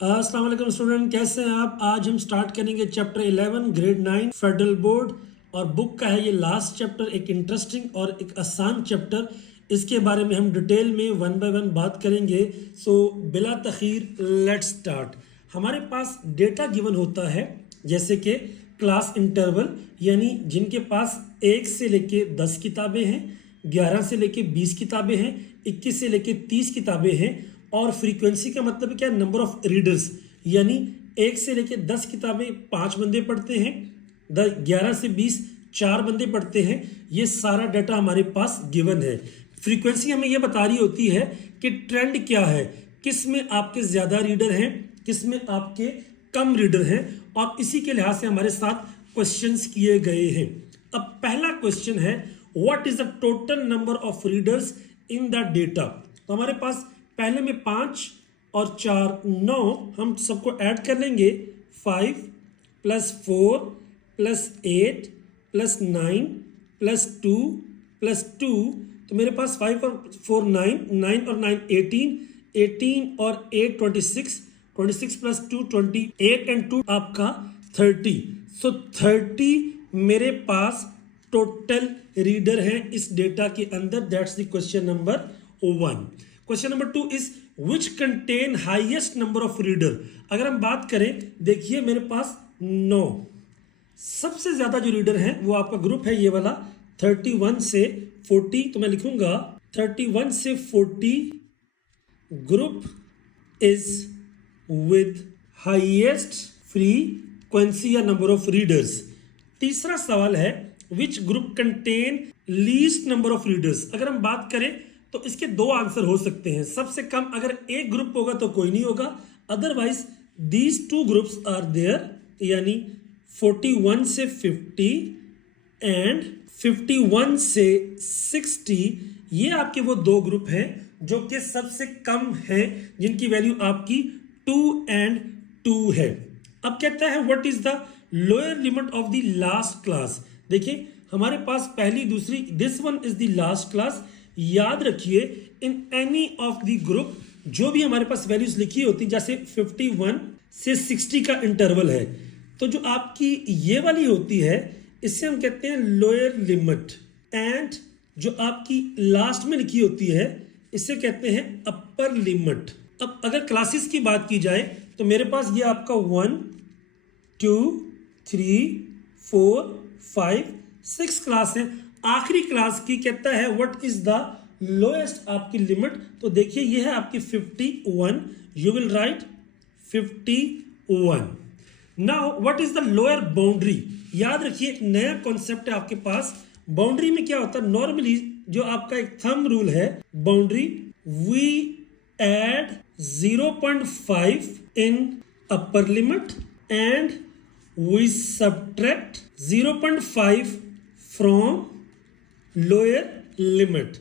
अस्सलाम वालेकुम स्टूडेंट, कैसे हैं आप। आज हम स्टार्ट करेंगे चैप्टर 11 ग्रेड 9 फेडरल बोर्ड और बुक का है ये लास्ट चैप्टर। एक इंटरेस्टिंग और एक आसान चैप्टर, इसके बारे में हम डिटेल में वन बाय वन बात करेंगे। सो बिला तखीर लेट्स स्टार्ट। हमारे पास डेटा गिवन होता है जैसे कि क्लास इंटरवल, यानी जिनके पास 1 से लेके 10 किताबें हैं, 11 से लेके 20 किताबें हैं, 21 से लेके 30 किताबें हैं। और फ्रीक्वेंसी का मतलब क्या है, नंबर ऑफ रीडर्स, यानी 1 से लेके 10 किताबें 5 बंदे पढ़ते हैं, 11 से 20 4 बंदे पढ़ते हैं। ये सारा डाटा हमारे पास गिवन है। फ्रीक्वेंसी हमें ये बता रही होती है कि ट्रेंड क्या है, किस में आपके ज़्यादा रीडर हैं, किस में आपके कम रीडर हैं, और इसी के लिहाज से हमारे साथ क्वेश्चंस किए गए हैं। अब पहला क्वेश्चन है, what is the total number of readers in the data. तो हमारे पास पहले में 5 और 4 9, हम सबको ऐड कर लेंगे। 5 + 4 + 8 + 9 + 2 + 2, तो मेरे पास 5 और 4 9, 9 और 9 18, 18 और 8 26, 26 + 2 28 एंड 2 आपका 30। सो 30 मेरे पास टोटल रीडर हैं इस डेटा के अंदर। That's the question number 1। Question number 2 is which contain highest number of reader. अगर हम बात करें, देखिए मेरे पास 9, सबसे ज्यादा जो रीडर हैं वो आपका ग्रुप है ये वाला 31 से 40। तो मैं लिखूंगा 31 से 40 group is with highest frequency या नंबर ऑफ रीडर्स। तीसरा सवाल है, which group contain least number of readers. अगर हम बात करें तो इसके 2 आंसर हो सकते हैं। सबसे कम अगर एक ग्रुप होगा तो कोई नहीं होगा, otherwise these 2 groups are there, यानी 41 से 50 एंड 51 से 60। ये आपके वो 2 ग्रुप हैं जो कि सबसे कम हैं, जिनकी वैल्यू आपकी 2 एंड 2 है। अब कहता है what is the lower limit of the last class. देखिए हमारे पास पहली दूसरी, this one is the last class. याद रखिए in any of the group जो भी हमारे पास वैल्यूज लिखी होती, जैसे 51 से 60 का इंटरवल है, तो जो आपकी ये वाली होती है इससे हम कहते हैं लोअर लिमिट, एंड जो आपकी लास्ट में लिखी होती है इससे कहते हैं अपर लिमिट। अब अगर क्लासेस की बात की जाए तो मेरे पास ये आपका 1 2 3 4 5 6 क्लास है। आखिरी क्लास की कहता है व्हाट इज द लोएस्ट आपकी लिमिट। तो देखिए ये है आपकी 51। You will write 51। Now what is the lower boundary. याद रखिए एक नया कॉन्सेप्ट है आपके पास। बाउंड्री में क्या होता है, नॉर्मली जो आपका एक थंब रूल है boundary, we add 0.5 in upper limit and we subtract 0.5 from lower limit.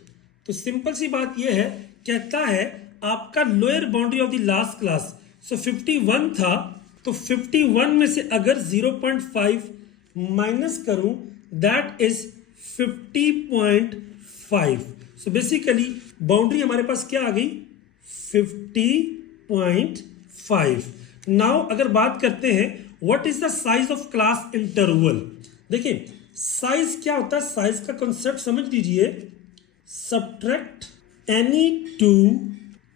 तो सिंपल सी बात यह है, कहता है आपका lower boundary of the last class, so 51 था, तो 51 में से अगर 0.5 माइनस करूं that is 50.5। So basically boundary हमारे पास क्या आ गई, 50.5। नाउ अगर बात करते हैं what is the size of class interval. देखिए साइज क्या होता है, साइज का कॉन्सेप्ट समझ लीजिए। सब्ट्रैक्ट एनी 2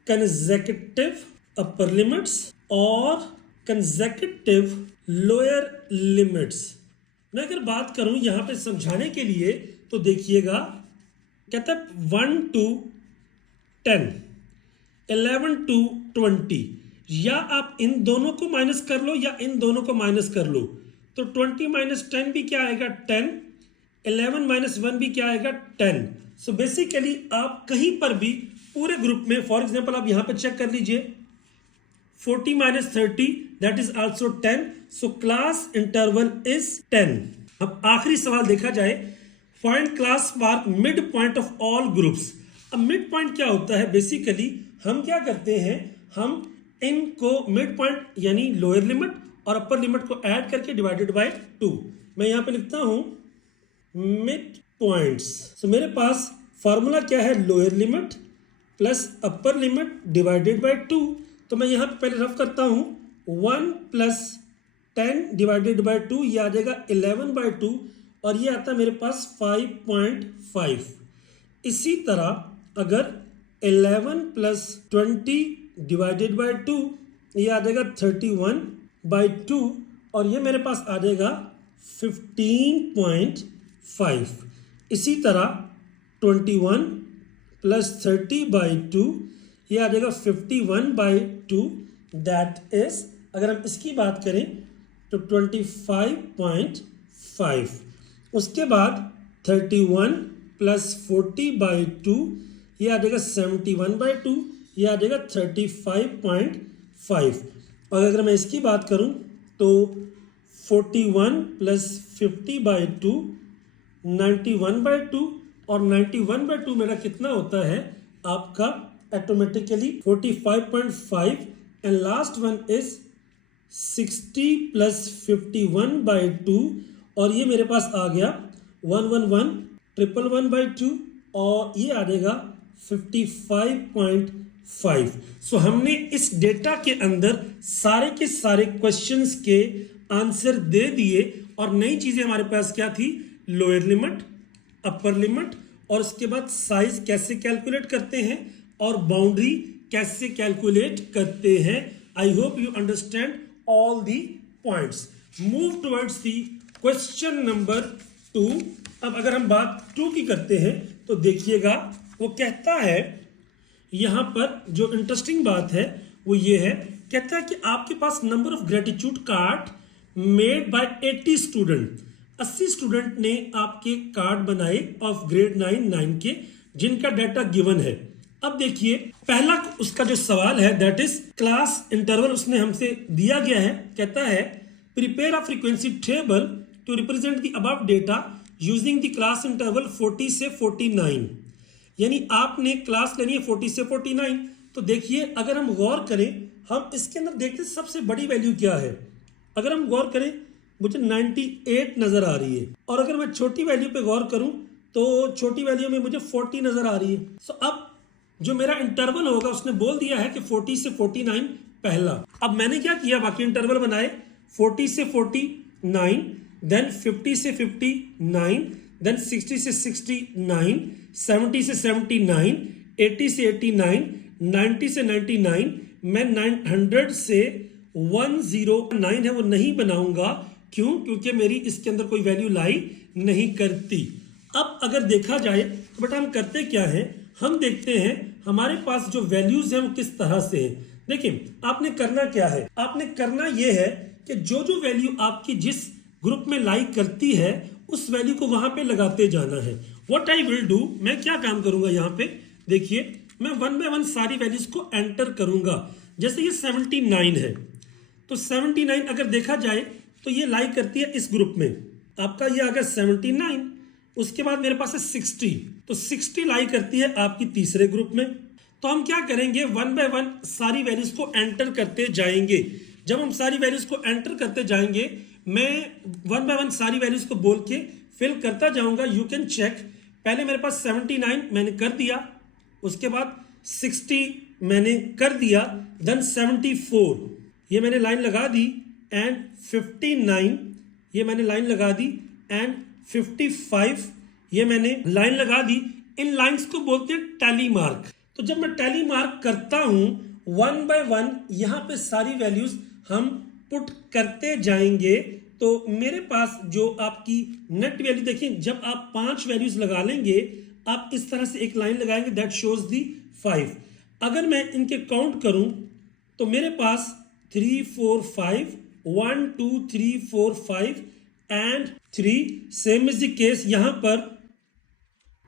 consecutive अपर लिमिट्स और consecutive लोअर लिमिट्स। मैं अगर बात करूं यहां पे समझाने के लिए तो देखिएगा, कहता है 1 to 10, 11 to 20, या आप इन दोनों को माइनस कर लो या इन दोनों को माइनस कर लो, तो 20 - 10 भी क्या आएगा 10, 11 - 1 भी क्या आएगा 10। सो बेसिकली आप कहीं पर भी पूरे ग्रुप में, फॉर एग्जांपल आप यहां पे चेक कर लीजिए 40 - 30 that is also 10। So class interval is 10। अब आखिरी सवाल देखा जाए, find class mark mid point of all groups. अब मिड पॉइंट क्या होता है, बेसिकली हम क्या करते हैं, हम इनको मिड पॉइंट यानी लोअर लिमिट और अपर लिमिट को ऐड करके डिवाइडेड बाय 2। मैं यहां पे लिखता हूं मिड पॉइंट्स। सो मेरे पास फॉर्मूला क्या है, lower limit plus upper limit divided by 2। तो मैं यहाँ पे पहले रफ करता हूँ, 1 प्लस 10 डिवाइडेड बाई 2, ये आ जाएगा 11/2 और ये आता है मेरे पास 5.5। इसी तरह अगर 11 प्लस 20 डिवाइडेड बाई 2, ये आ जाएगा 31/2 और ये मेरे पास आ जाएगा 15.5। इसी तरह 21 प्लस 30/2, ये आ जाएगा 51/2, दैट इज, अगर हम इसकी बात करें तो 25.5। उसके बाद 31 प्लस 40/2, ये आ जाएगा 71/2, ये आ जाएगा 35.5। और अगर मैं इसकी बात करूं तो 41 प्लस 50/2 91/2 और 91/2 मेरा कितना होता है आपका automatically 45.5। And last one is 60 plus 51/2 और ये मेरे पास आ गया 111,111/2 और ये आ जाएगा 55.5। सो हमने इस डेटा के अंदर सारे के सारे क्वेश्चंस के आंसर दे दिए और नई चीजें हमारे पास क्या थी, लोअर लिमिट, अपर लिमिट और उसके बाद साइज कैसे कैलकुलेट करते हैं और बाउंड्री कैसे कैलकुलेट करते हैं। आई hope you understand all the points. Move towards the question number 2। अब अगर हम बात 2 की करते हैं तो देखिएगा वो कहता है, यहां पर जो इंटरेस्टिंग बात है वो ये है, कहता है कि आपके पास number of gratitude card made by 80 student, 80 student ने आपके कार्ड बनाए ऑफ ग्रेड 9 के, जिनका डाटा गिवन है। अब देखिए पहला उसका जो सवाल है दैट इज क्लास इंटरवल उसने हमसे दिया गया है। कहता है prepare a frequency table to represent the above data using the class interval 40 से 49। यानी आपने क्लास लेनी है 40 से 49। तो देखिए अगर हम गौर करें, हम इसके अंदर देखते हैं सबसे बड़ी वैल्यू क्या है। अगर हम गौर करें मुझे 98 नजर आ रही है और अगर मैं छोटी वैल्यू पे गौर करूं तो छोटी वैल्यू में मुझे 40 नजर आ रही है। सो अब जो मेरा इंटरवल होगा उसने बोल दिया है कि 40 से 49 पहला। अब मैंने क्या किया, बाकी इंटरवल बनाए 40 से 49, देन 50 से 59, देन 60 से 69, 70 से 79, 80 से 89, 90 से 99। मैं 900 से 109 है वो नहीं बनाऊंगा, क्यों? क्योंकि मेरी इसके अंदर कोई वैल्यू लाई नहीं करती। अब अगर देखा जाए तो बेटा हम करते क्या है, हम देखते हैं हमारे पास जो वैल्यूज हैं वो किस तरह से हैं। देखिए आपने करना क्या है, आपने करना ये है कि जो जो वैल्यू आपकी जिस ग्रुप में लाई करती है उस वैल्यू को वहां पे लगाते जाना है। व्हाट आई विल डू, मैं क्या काम करूंगा यहाँ पे, देखिए मैं 1 बाय 1 सारी वैल्यूज को एंटर करूंगा। जैसे ये 79 है तो 79 अगर देखा जाए तो ये लाई करती है इस ग्रुप में, आपका ये आ गया 79। उसके बाद मेरे पास है 60, तो 60 लाई करती है आपकी तीसरे ग्रुप में। तो हम क्या करेंगे, 1 बाय 1 सारी वैल्यूज को एंटर करते जाएंगे। जब हम सारी वैल्यूज को एंटर करते जाएंगे, मैं 1 बाय 1 सारी वैल्यूज को बोल के फिल करता जाऊंगा। यू कैन चेक, पहले मेरे पास 79 मैंने कर दिया, उसके बाद 60 मैंने कर दिया, देन 74 ये मैंने लाइन लगा दी, एंड 59 ये मैंने लाइन लगा दी, एंड 55 ये मैंने लाइन लगा दी। इन लाइंस को बोलते हैं टैली मार्क। तो जब मैं टैली मार्क करता हूं 1 बाय 1 यहां पे सारी वैल्यूज हम पुट करते जाएंगे, तो मेरे पास जो आपकी नेट वैल्यू देखिए, जब आप 5 वैल्यूज लगा लेंगे, आप इस तरह से एक लाइन लगाएंगे दैट शोज दी 5। अगर मैं इनके काउंट करूं तो मेरे पास 3 4 5 1 2 3 4 5 and 3। Same is the case यहां पर,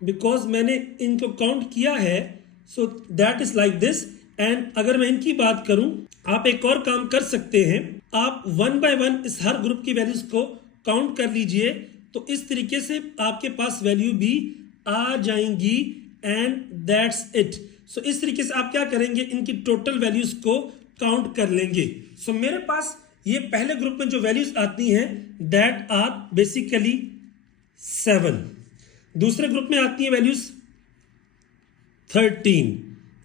बिकॉज मैंने इनको काउंट किया है, सो that is like this. And अगर मैं इनकी बात करूं, आप एक और काम कर सकते हैं, आप 1 बाय 1 इस हर ग्रुप की वैल्यूज को काउंट कर लीजिए, तो इस तरीके से आपके पास वैल्यू भी आ जाएंगी, एंड दैट्स इट। सो इस तरीके से आप क्या करेंगे, इनकी टोटल वैल्यूज को काउंट कर लेंगे। सो मेरे पास ये पहले ग्रुप में जो वैल्यूज आती हैं दैट आर बेसिकली 7, दूसरे ग्रुप में आती हैं वैल्यूज 13,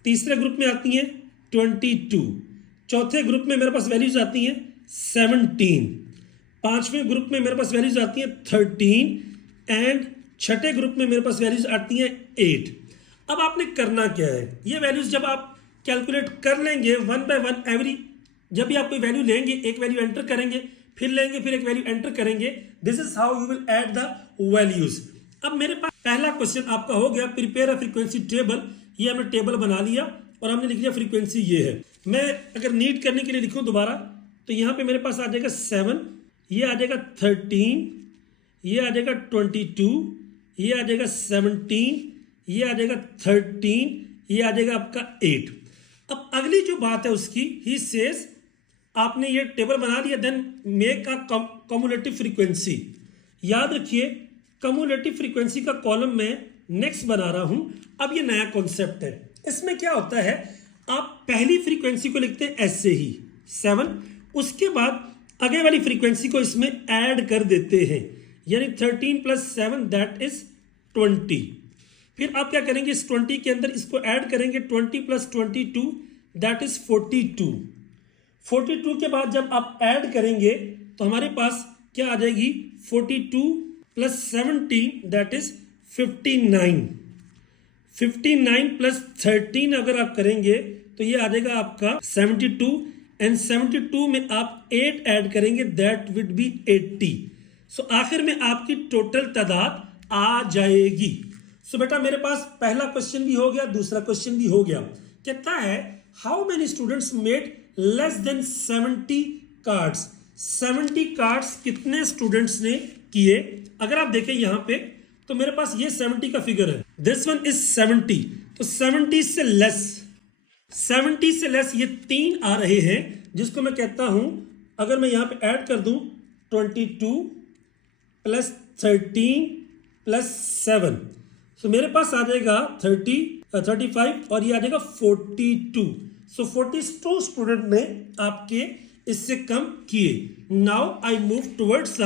तीसरे ग्रुप में आती हैं 22, चौथे ग्रुप में मेरे पास वैल्यूज आती हैं 17, पांचवें ग्रुप में मेरे पास वैल्यूज आती हैं 13 एंड छठे ग्रुप में मेरे पास वैल्यूज आती हैं 8। अब आपने करना क्या है, ये वैल्यूज जब आप कैलकुलेट कर लेंगे वन बाय वन एवरी, जब भी आप कोई वैल्यू लेंगे एक वैल्यू एंटर करेंगे, फिर लेंगे, फिर एक वैल्यू एंटर करेंगे, this is how you will add the values. अब मेरे पास पहला क्वेश्चन आपका हो गया, प्रिपेयर अ फ्रीक्वेंसी टेबल। ये हमने टेबल बना लिया और हमने लिख लिया फ्रीक्वेंसी ये है। मैं अगर नीट करने के लिए लिखूं दोबारा तो यहाँ पे मेरे पास आ जाएगा 7, ये आ जाएगा 13, ये आ जाएगा 22, ये आ जाएगा 17, ये आ जाएगा 13, ये आ जाएगा आपका 8। अब अगली जो बात है उसकी, ही सेज आपने ये टेबल बना लिया, then make a cumulative frequency. याद रखिए कम्युलेटिव फ्रीक्वेंसी का कॉलम मैं नेक्स्ट बना रहा हूं। अब ये नया कॉन्सेप्ट है, इसमें क्या होता है, आप पहली फ्रीक्वेंसी को लिखते हैं ऐसे ही 7, उसके बाद आगे वाली फ्रीक्वेंसी को इसमें ऐड कर देते हैं, यानी 13 + 7 दैट इज 20। फिर आप क्या करेंगे, इस 20 के अंदर इसको ऐड करेंगे, 20 + 22 दैट इज 42। 42 के बाद जब आप ऐड करेंगे तो हमारे पास क्या आ जाएगी, 42 + 17 दैट इज 59। 59 + 13 अगर आप करेंगे तो ये आ जाएगा आपका 72 एंड 72 में आप 8 ऐड करेंगे दैट विड बी 80। सो आखिर में आपकी टोटल तादाद आ जाएगी। सो बेटा मेरे पास पहला क्वेश्चन भी हो गया, दूसरा क्वेश्चन भी हो गया। कहता है how many students made less than 70 cards. 70 cards कितने स्टूडेंट्स ने किए। अगर आप देखें यहां पे तो मेरे पास ये 70 का फिगर है, दिस वन इज 70, तो 70 से लेस, 70 से लेस ये 3 आ रहे हैं, जिसको मैं कहता हूं, अगर मैं यहां पे ऐड कर दूं 22 + 13 + 7, तो मेरे पास आ जाएगा 35 और ये आ जाएगा 42। सो 42 स्टूडेंट ने आपके इससे कम किए। Now I move towards the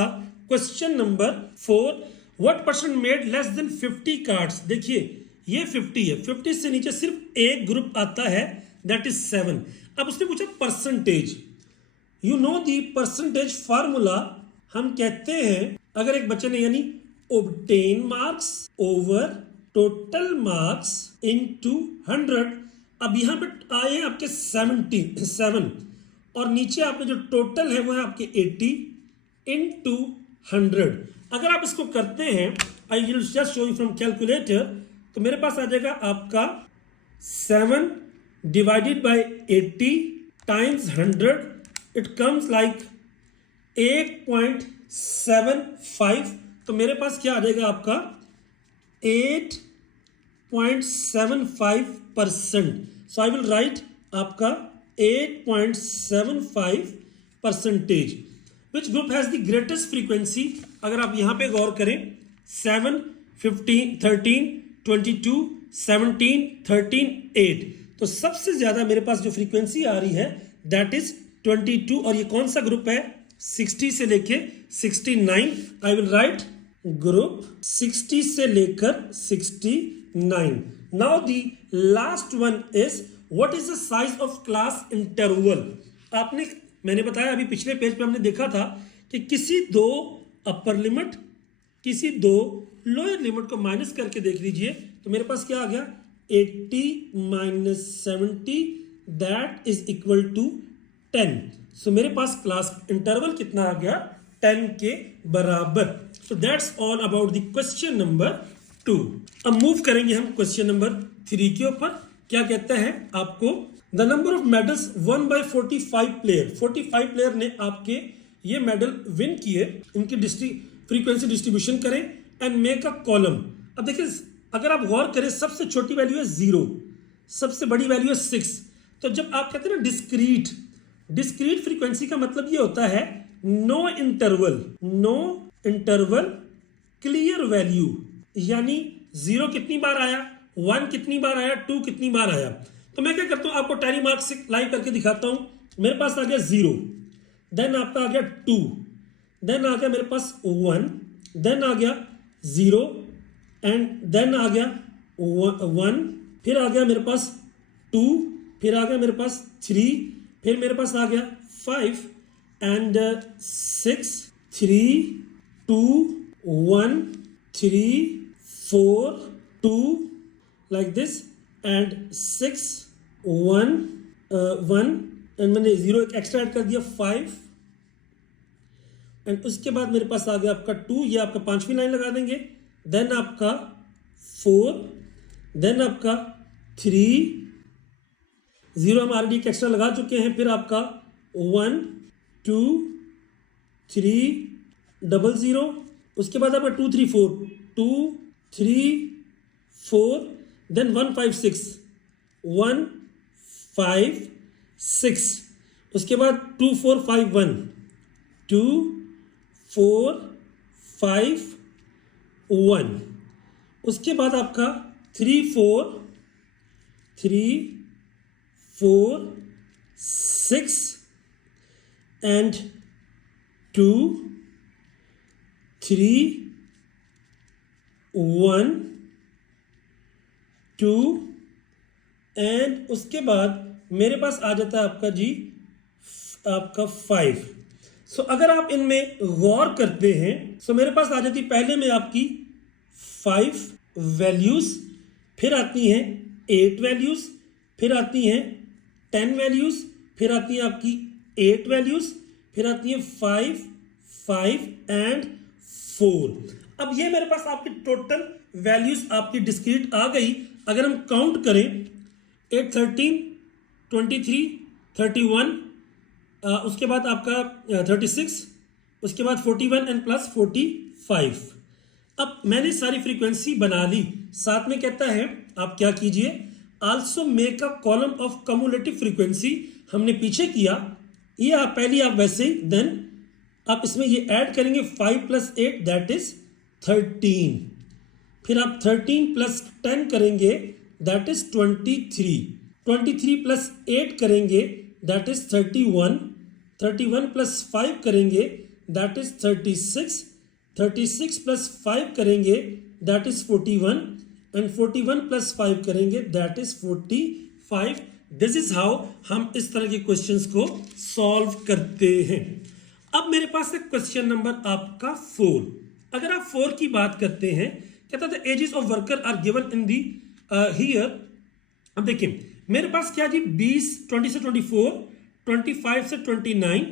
question number 4, what person made less than 50 cards. देखिए ये 50 है, 50 से नीचे सिर्फ एक ग्रुप आता है दैट इज 7। अब उसने पूछा percentage, you know the percentage formula. हम कहते हैं अगर एक बच्चे ने यानी obtain marks over total marks into 100, अब यहां पे आए हैं आपके 77 और नीचे आपने जो टोटल है वो है आपके 80 into 100। अगर आप इसको करते हैं, I will just show you from calculator, तो मेरे पास आ जाएगा आपका 7 divided by 80 times 100, it comes like 8.75। तो मेरे पास क्या आ जाएगा आपका 8.75%। सो आई विल राइट आपका 8.75%। Which group has the greatest frequency. अगर आप यहां पे गौर करें 7, 15, 13, 22, 17, 13, 8, तो सबसे ज्यादा मेरे पास जो फ्रीक्वेंसी आ रही है दैट इज 22। और ये कौन सा ग्रुप है, 60 से लेके 69। आई विल राइट ग्रुप 60 से लेकर 69। Now the last one is what is the size of class interval. आपने, मैंने बताया अभी पिछले पेज पे हमने देखा था कि किसी दो अपर लिमिट किसी दो लोअर लिमिट को माइनस करके देख लीजिए, तो मेरे पास क्या आ गया 80 - 70 दैट इज इक्वल टू 10। सो मेरे पास क्लास इंटरवल कितना आ गया, 10 के बराबर। So that's all about the question number 2। अब मूव करेंगे हम क्वेश्चन नंबर 3 के ऊपर। क्या कहता है आपको, the number of medals one by 45 player. 45 player ने आपके ये मेडल विन किए, इनकी फ्रीक्वेंसी डिस्ट्रीब्यूशन करें एंड मेक अ कॉलम। अब देखिए अगर आप गौर करें सबसे छोटी वैल्यू है 0, सबसे बड़ी वैल्यू है 6। तो जब आप कहते हैं ना डिस्क्रीट फ्रीक्वेंसी का मतलब ये होता है नो इंटरवल क्लियर वैल्यू, यानी 0 कितनी बार आया, 1 कितनी बार आया, 2 कितनी बार आया। तो मैं क्या करता हूं, आपको टैली मार्क से लाइव करके दिखाता हूं। मेरे पास आ गया 0, देन आपका आ गया 2, देन आ गया मेरे पास 1, देन आ गया 0 एंड देन आ गया 1, फिर आ गया मेरे पास 2, फिर आ गया मेरे पास 3 फिर मेरे पास आ गया 5 and 6 3 2 1 3 4 2 like this and 6 1 1 and मैंने 0 एक एक्स्ट्रा ऐड कर दिया 5 एंड उसके बाद मेरे पास आ गया आपका 2, ये आपका 5वीं लाइन लगा देंगे, देन आपका 4, देन आपका 3, 0 हम ऑलरेडी एक एक्स्ट्रा लगा चुके हैं, फिर आपका 1 2 3 00, उसके बाद आपका 2 3 4 2 3 4 देन 1 5 6 1 5 6, उसके बाद 2 4 5 1 2 4 5 1, उसके बाद आपका 3 4 6 एंड 2 3 1 2 एंड उसके बाद मेरे पास आ जाता है आपका जी आपका 5। सो अगर आप इनमें गौर करते हैं सो मेरे पास आ जाती पहले में आपकी 5 वैल्यूज, फिर आती हैं 8 वैल्यूज, फिर आती हैं 10 वैल्यूज, फिर आती हैं आपकी 8 वैल्यूज, फिर आती हैं 5 5 एंड 4। अब ये मेरे पास आपकी टोटल वैल्यूज आपकी डिस्क्रीट आ गई। अगर हम काउंट करें 8 13 23 31 उसके बाद आपका 36, उसके बाद 41 एंड प्लस 45। अब मैंने सारी फ्रीक्वेंसी बना ली, साथ में कहता है आप क्या कीजिए, also make a column of cumulative frequency. हमने पीछे किया, ये आप पहली आप वैसे ही, देन आप इसमें ये ऐड करेंगे 5 + 8 दैट इज 13, फिर आप 13 + 10 करेंगे दैट इज 23, 23 + 8 करेंगे दैट इज 31, 31 + 5 करेंगे दैट इज 36, 36 + 5 करेंगे दैट इज 41 एंड 41 + 5 करेंगे that is 45। This is how हम इस तरह के क्वेश्चंस को सॉल्व करते हैं। अब मेरे पास है क्वेश्चन नंबर आपका 4। अगर आप 4 की बात करते हैं, कहता था ages of worker are given in the here. अब देखिए मेरे पास क्या जी 20 से 24, 25 से 29,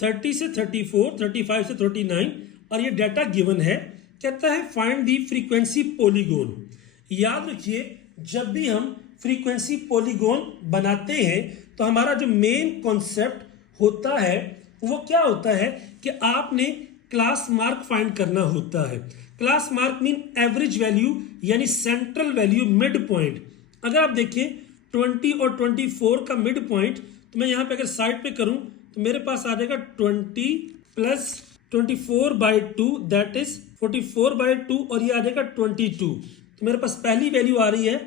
30 से 34, 35 से 39 और ये डाटा गिवन है। कहता है फाइंड दी फ्रीक्वेंसी पॉलीगॉन। याद रखिए जब भी हम फ्रीक्वेंसी पॉलीगॉन बनाते हैं तो हमारा जो मेन कॉन्सेप्ट होता है वो क्या होता है कि आपने क्लास मार्क फाइंड करना होता है। Class mark mean average value यानी सेंट्रल वैल्यू, मिड पॉइंट। अगर आप देखें 20 और 24 का मिड पॉइंट, तो मैं यहाँ पे अगर साइड पे करूं तो मेरे पास आ जाएगा 20 + 24/2 दैट इज 44/2 और ये आ जाएगा 22। तो मेरे पास पहली वैल्यू आ रही है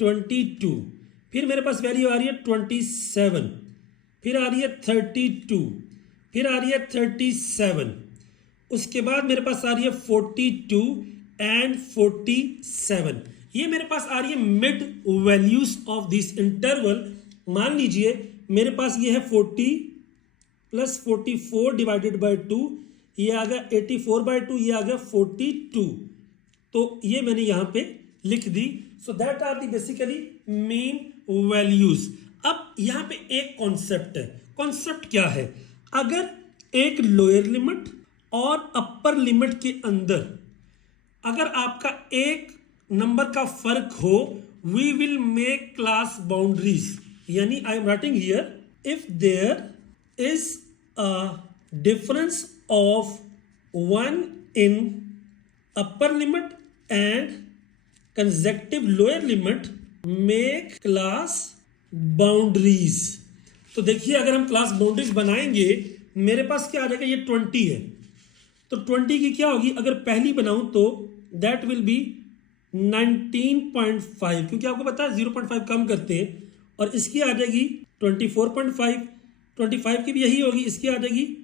22, फिर मेरे पास वैल्यू आ रही है 27, फिर आ रही है 32, फिर आ रही है 37, उसके बाद मेरे पास आ रही है 42 एंड 47। ये मेरे पास आ रही है mid values of this interval. मान लीजिए मेरे पास ये है 40 + 44 / 2, ये आ गया 84/2, ये आ गया 42। तो ये मैंने यहां पे लिख दी। So that are the basically main values. अब यहां पे एक कॉन्सेप्ट है। कॉन्सेप्ट क्या है, अगर एक लोअर लिमिट और अपर लिमिट के अंदर अगर आपका एक नंबर का फर्क हो, we will make class boundaries. यानी I am writing here if there is a difference of 1 in upper limit and consecutive lower limit, make class boundaries. तो देखिए अगर हम क्लास बाउंड्रीज बनाएंगे, मेरे पास क्या आ जाएगा, ये 20 है तो 20 की क्या होगी, अगर पहली बनाऊं तो दैट विल बी 19.5, क्योंकि आपको पता है 0.5 कम करते हैं, और इसकी आ जाएगी 24.5, 25 की भी यही होगी, इसकी आ जाएगी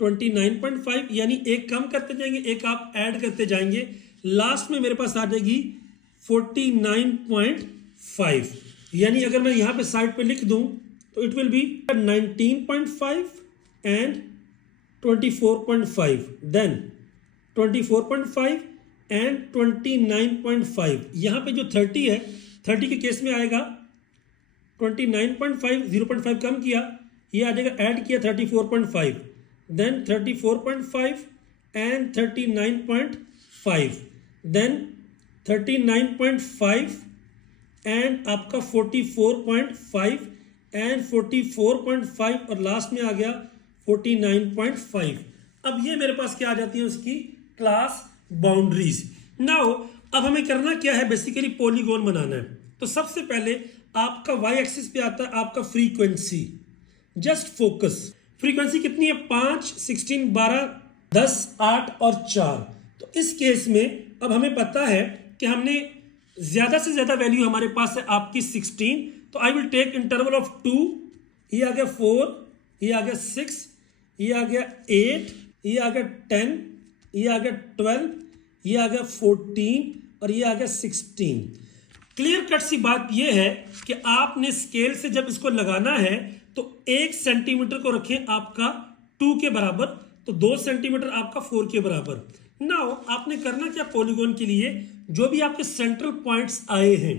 29.5, यानी एक कम करते जाएंगे एक आप ऐड करते जाएंगे, लास्ट में मेरे पास आ जाएगी 49.5। यानी अगर मैं यहाँ पे साइड पे लिख दूं तो it will be 19.5 and 24.5, then 24.5 and 29.5। यहाँ पे जो 30 है, 30 के केस में आएगा 29.5, 0.5 कम किया, ये आ जाएगा, ऐड किया 34.5, देन 34.5 एंड 39.5, देन 39.5 एंड आपका 44.5 एंड 44.5 और लास्ट में आ गया 49.5। अब ये मेरे पास क्या आ जाती है, उसकी क्लास बाउंड्रीज। नाउ अब हमें करना क्या है, बेसिकली पॉलीगॉन बनाना है। तो सबसे पहले आपका वाई एक्सिस पे आता है आपका फ्रीक्वेंसी। जस्ट फोकस, फ्रीक्वेंसी कितनी है, 5, 16, 12, 10, 8 और 4। तो इस केस में अब हमें पता है कि हमने ज्यादा से ज्यादा वैल्यू हमारे पास है आपकी 16, तो I will take interval of 2, ये आ गया 4, ये आ गया 6, ये आ गया 8, ये आ गया 10, ये आ गया 12, ये आ गया 14 और ये आ गया 16। क्लियर कट सी बात ये है कि आपने स्केल से जब इसको लगाना है तो 1 सेंटीमीटर को रखें आपका 2 के बराबर, तो 2 सेंटीमीटर आपका 4 के बराबर। नाउ आपने करना क्या, पॉलीगॉन के लिए जो भी आपके सेंट्रल पॉइंट्स आए हैं,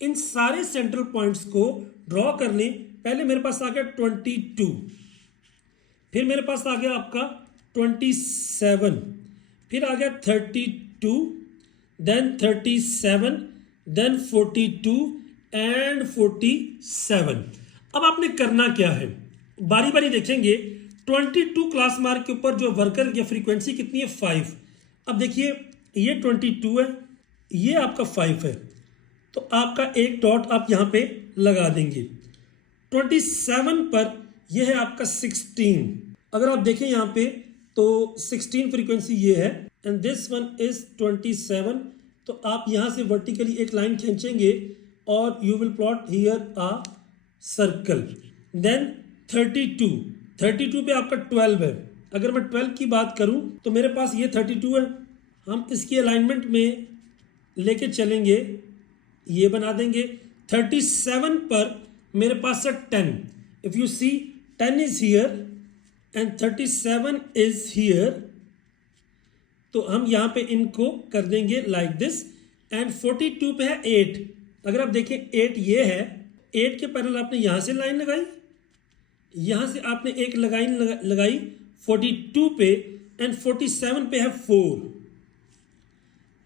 इन सारे सेंट्रल पॉइंट्स को ड्रॉ करने। पहले मेरे पास आ गया 22, फिर मेरे पास आ गया आपका 27, फिर आ गया 32, देन 37, देन 42 एंड 47। अब आपने करना क्या है, बारी बारी देखेंगे। 22 क्लास मार्क के ऊपर जो वर्कर या फ्रीक्वेंसी कितनी है, 5। अब देखिए ये 22 है, ये आपका 5 है, तो आपका एक डॉट आप यहां पे लगा देंगे। 27 पर यह है आपका 16। अगर आप देखें यहां पे तो 16 फ्रीक्वेंसी ये है एंड दिस वन इज 27। तो आप यहां से वर्टिकली एक लाइन खींचेंगे और you will plot here a circle. Then 32 पे आपका 12 है। अगर मैं 12 की बात करूं तो मेरे पास ये 32 है, हम इसकी अलाइनमेंट में लेके चलेंगे, ये बना देंगे। 37 पर मेरे पास है 10। If you see 10 is here and 37 is here, तो हम यहां पे इनको कर देंगे लाइक दिस। एंड 42 पे है 8। अगर आप देखें 8 ये है, 8 के पैरेलल आपने यहां से लाइन लगाई, यहां से आपने एक लाइन लगाई 42 पे एंड 47 पे है 4।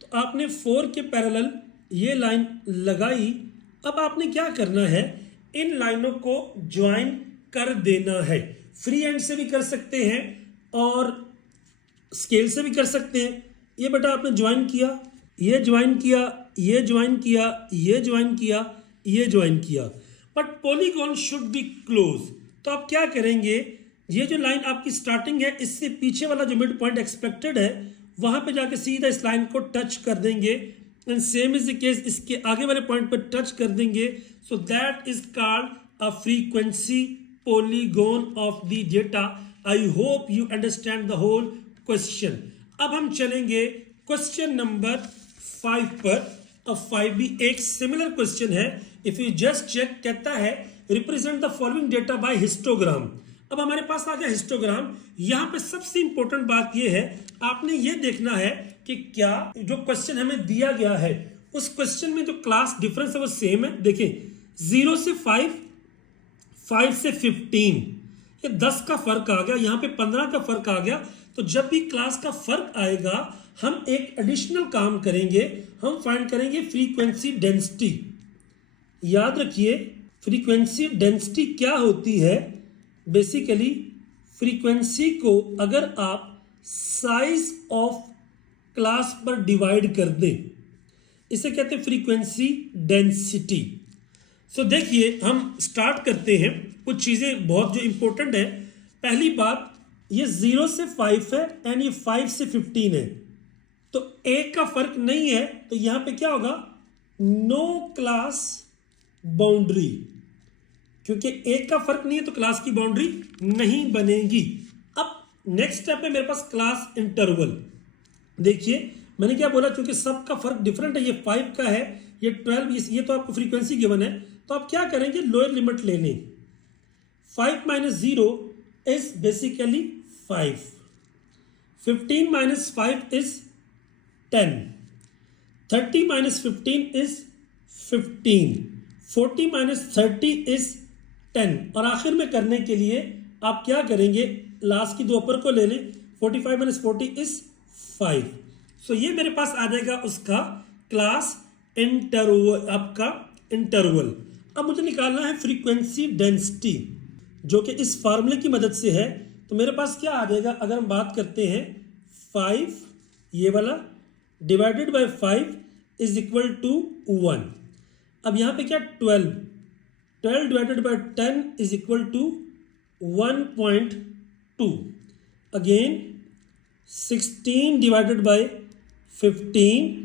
तो आपने 4 के पैरेलल ये लाइन लगाई। अब आपने क्या करना है, इन लाइनों को ज्वाइन कर देना है। फ्री हैंड से भी कर सकते हैं और स्केल से भी कर सकते हैं। ये बेटा आपने ज्वाइन किया, ये ज्वाइन किया, ये ज्वाइन किया, ये ज्वाइन किया, ये ज्वाइन किया, but polygon should be close. तो आप क्या करेंगे, ये जो लाइन आपकी स्टार्टिंग है इससे पीछे वाला जो मिड पॉइंट एक्सपेक्टेड है वहां पे जाके सीधा इस लाइन को टच कर देंगे and same is the case इसके आगे वाले पॉइंट पर टच कर देंगे। So that is called a frequency polygon of the data. I hope you understand the whole question. अब हम चलेंगे क्वेश्चन नंबर 5 पर। अब 5 भी एक सिमिलर क्वेश्चन है। इफ यू जस्ट चेक, कहता है represent the following data bye histogram. अब हमारे पास आ गया हिस्टोग्राम। यहां पे सबसे इंपॉर्टेंट बात यह है, आपने ये देखना है कि क्या जो क्वेश्चन हमें दिया गया है उस क्वेश्चन में जो क्लास डिफरेंस है वो सेम है। देखें 0 से 5, 5 से 15, ये 10 का फर्क आ गया, यहां पे 15 का फर्क आ गया। तो जब भी क्लास का फर्क आएगा हम एक एडिशनल काम करेंगे, हम फाइंड करेंगे फ्रीक्वेंसी डेंसिटी। याद रखिए फ्रीक्वेंसी डेंसिटी क्या होती है। बेसिकली फ्रीक्वेंसी को अगर आप साइज ऑफ क्लास पर डिवाइड कर दें, इसे कहते हैं फ्रीक्वेंसी डेंसिटी। सो देखिए हम स्टार्ट करते हैं, कुछ चीजें बहुत जो इंपॉर्टेंट है। पहली बात, ये 0 से 5 है एंड ये 5 से 15 है, तो एक का फर्क नहीं है, तो यहां पे क्या होगा, नो क्लास बाउंड्री। क्योंकि एक का फर्क नहीं है तो क्लास की बाउंड्री नहीं बनेगी। अब नेक्स्ट स्टेप है मेरे पास क्लास इंटरवल। देखिए मैंने क्या बोला, क्योंकि सबका फर्क डिफरेंट है, ये 5 का है, ये 12, ये तो आपको फ्रीक्वेंसी गिवन है। तो आप क्या करेंगे, लोअर लिमिट ले लें। 5 minus 0 is basically 5. 15 minus 5 is 10. 30 minus 15 is 15. 40 minus 30 is 10. और आखिर में करने के लिए आप क्या करेंगे, लास्ट की दो अपर को ले लें. 45 minus 40 is 5. सो ये मेरे पास आ जाएगा उसका क्लास इंटरवल, आपका इंटरवल. अब मुझे निकालना है फ्रीक्वेंसी डेंसिटी, जो कि इस फार्मूले की मदद से है. तो मेरे पास क्या आ जाएगा, अगर हम बात करते हैं 5 ये वाला divided by 5 is equal to 1. अब यहाँ पे क्या 12 divided by 10 is equal to 1.2. Again 16 divided by 15.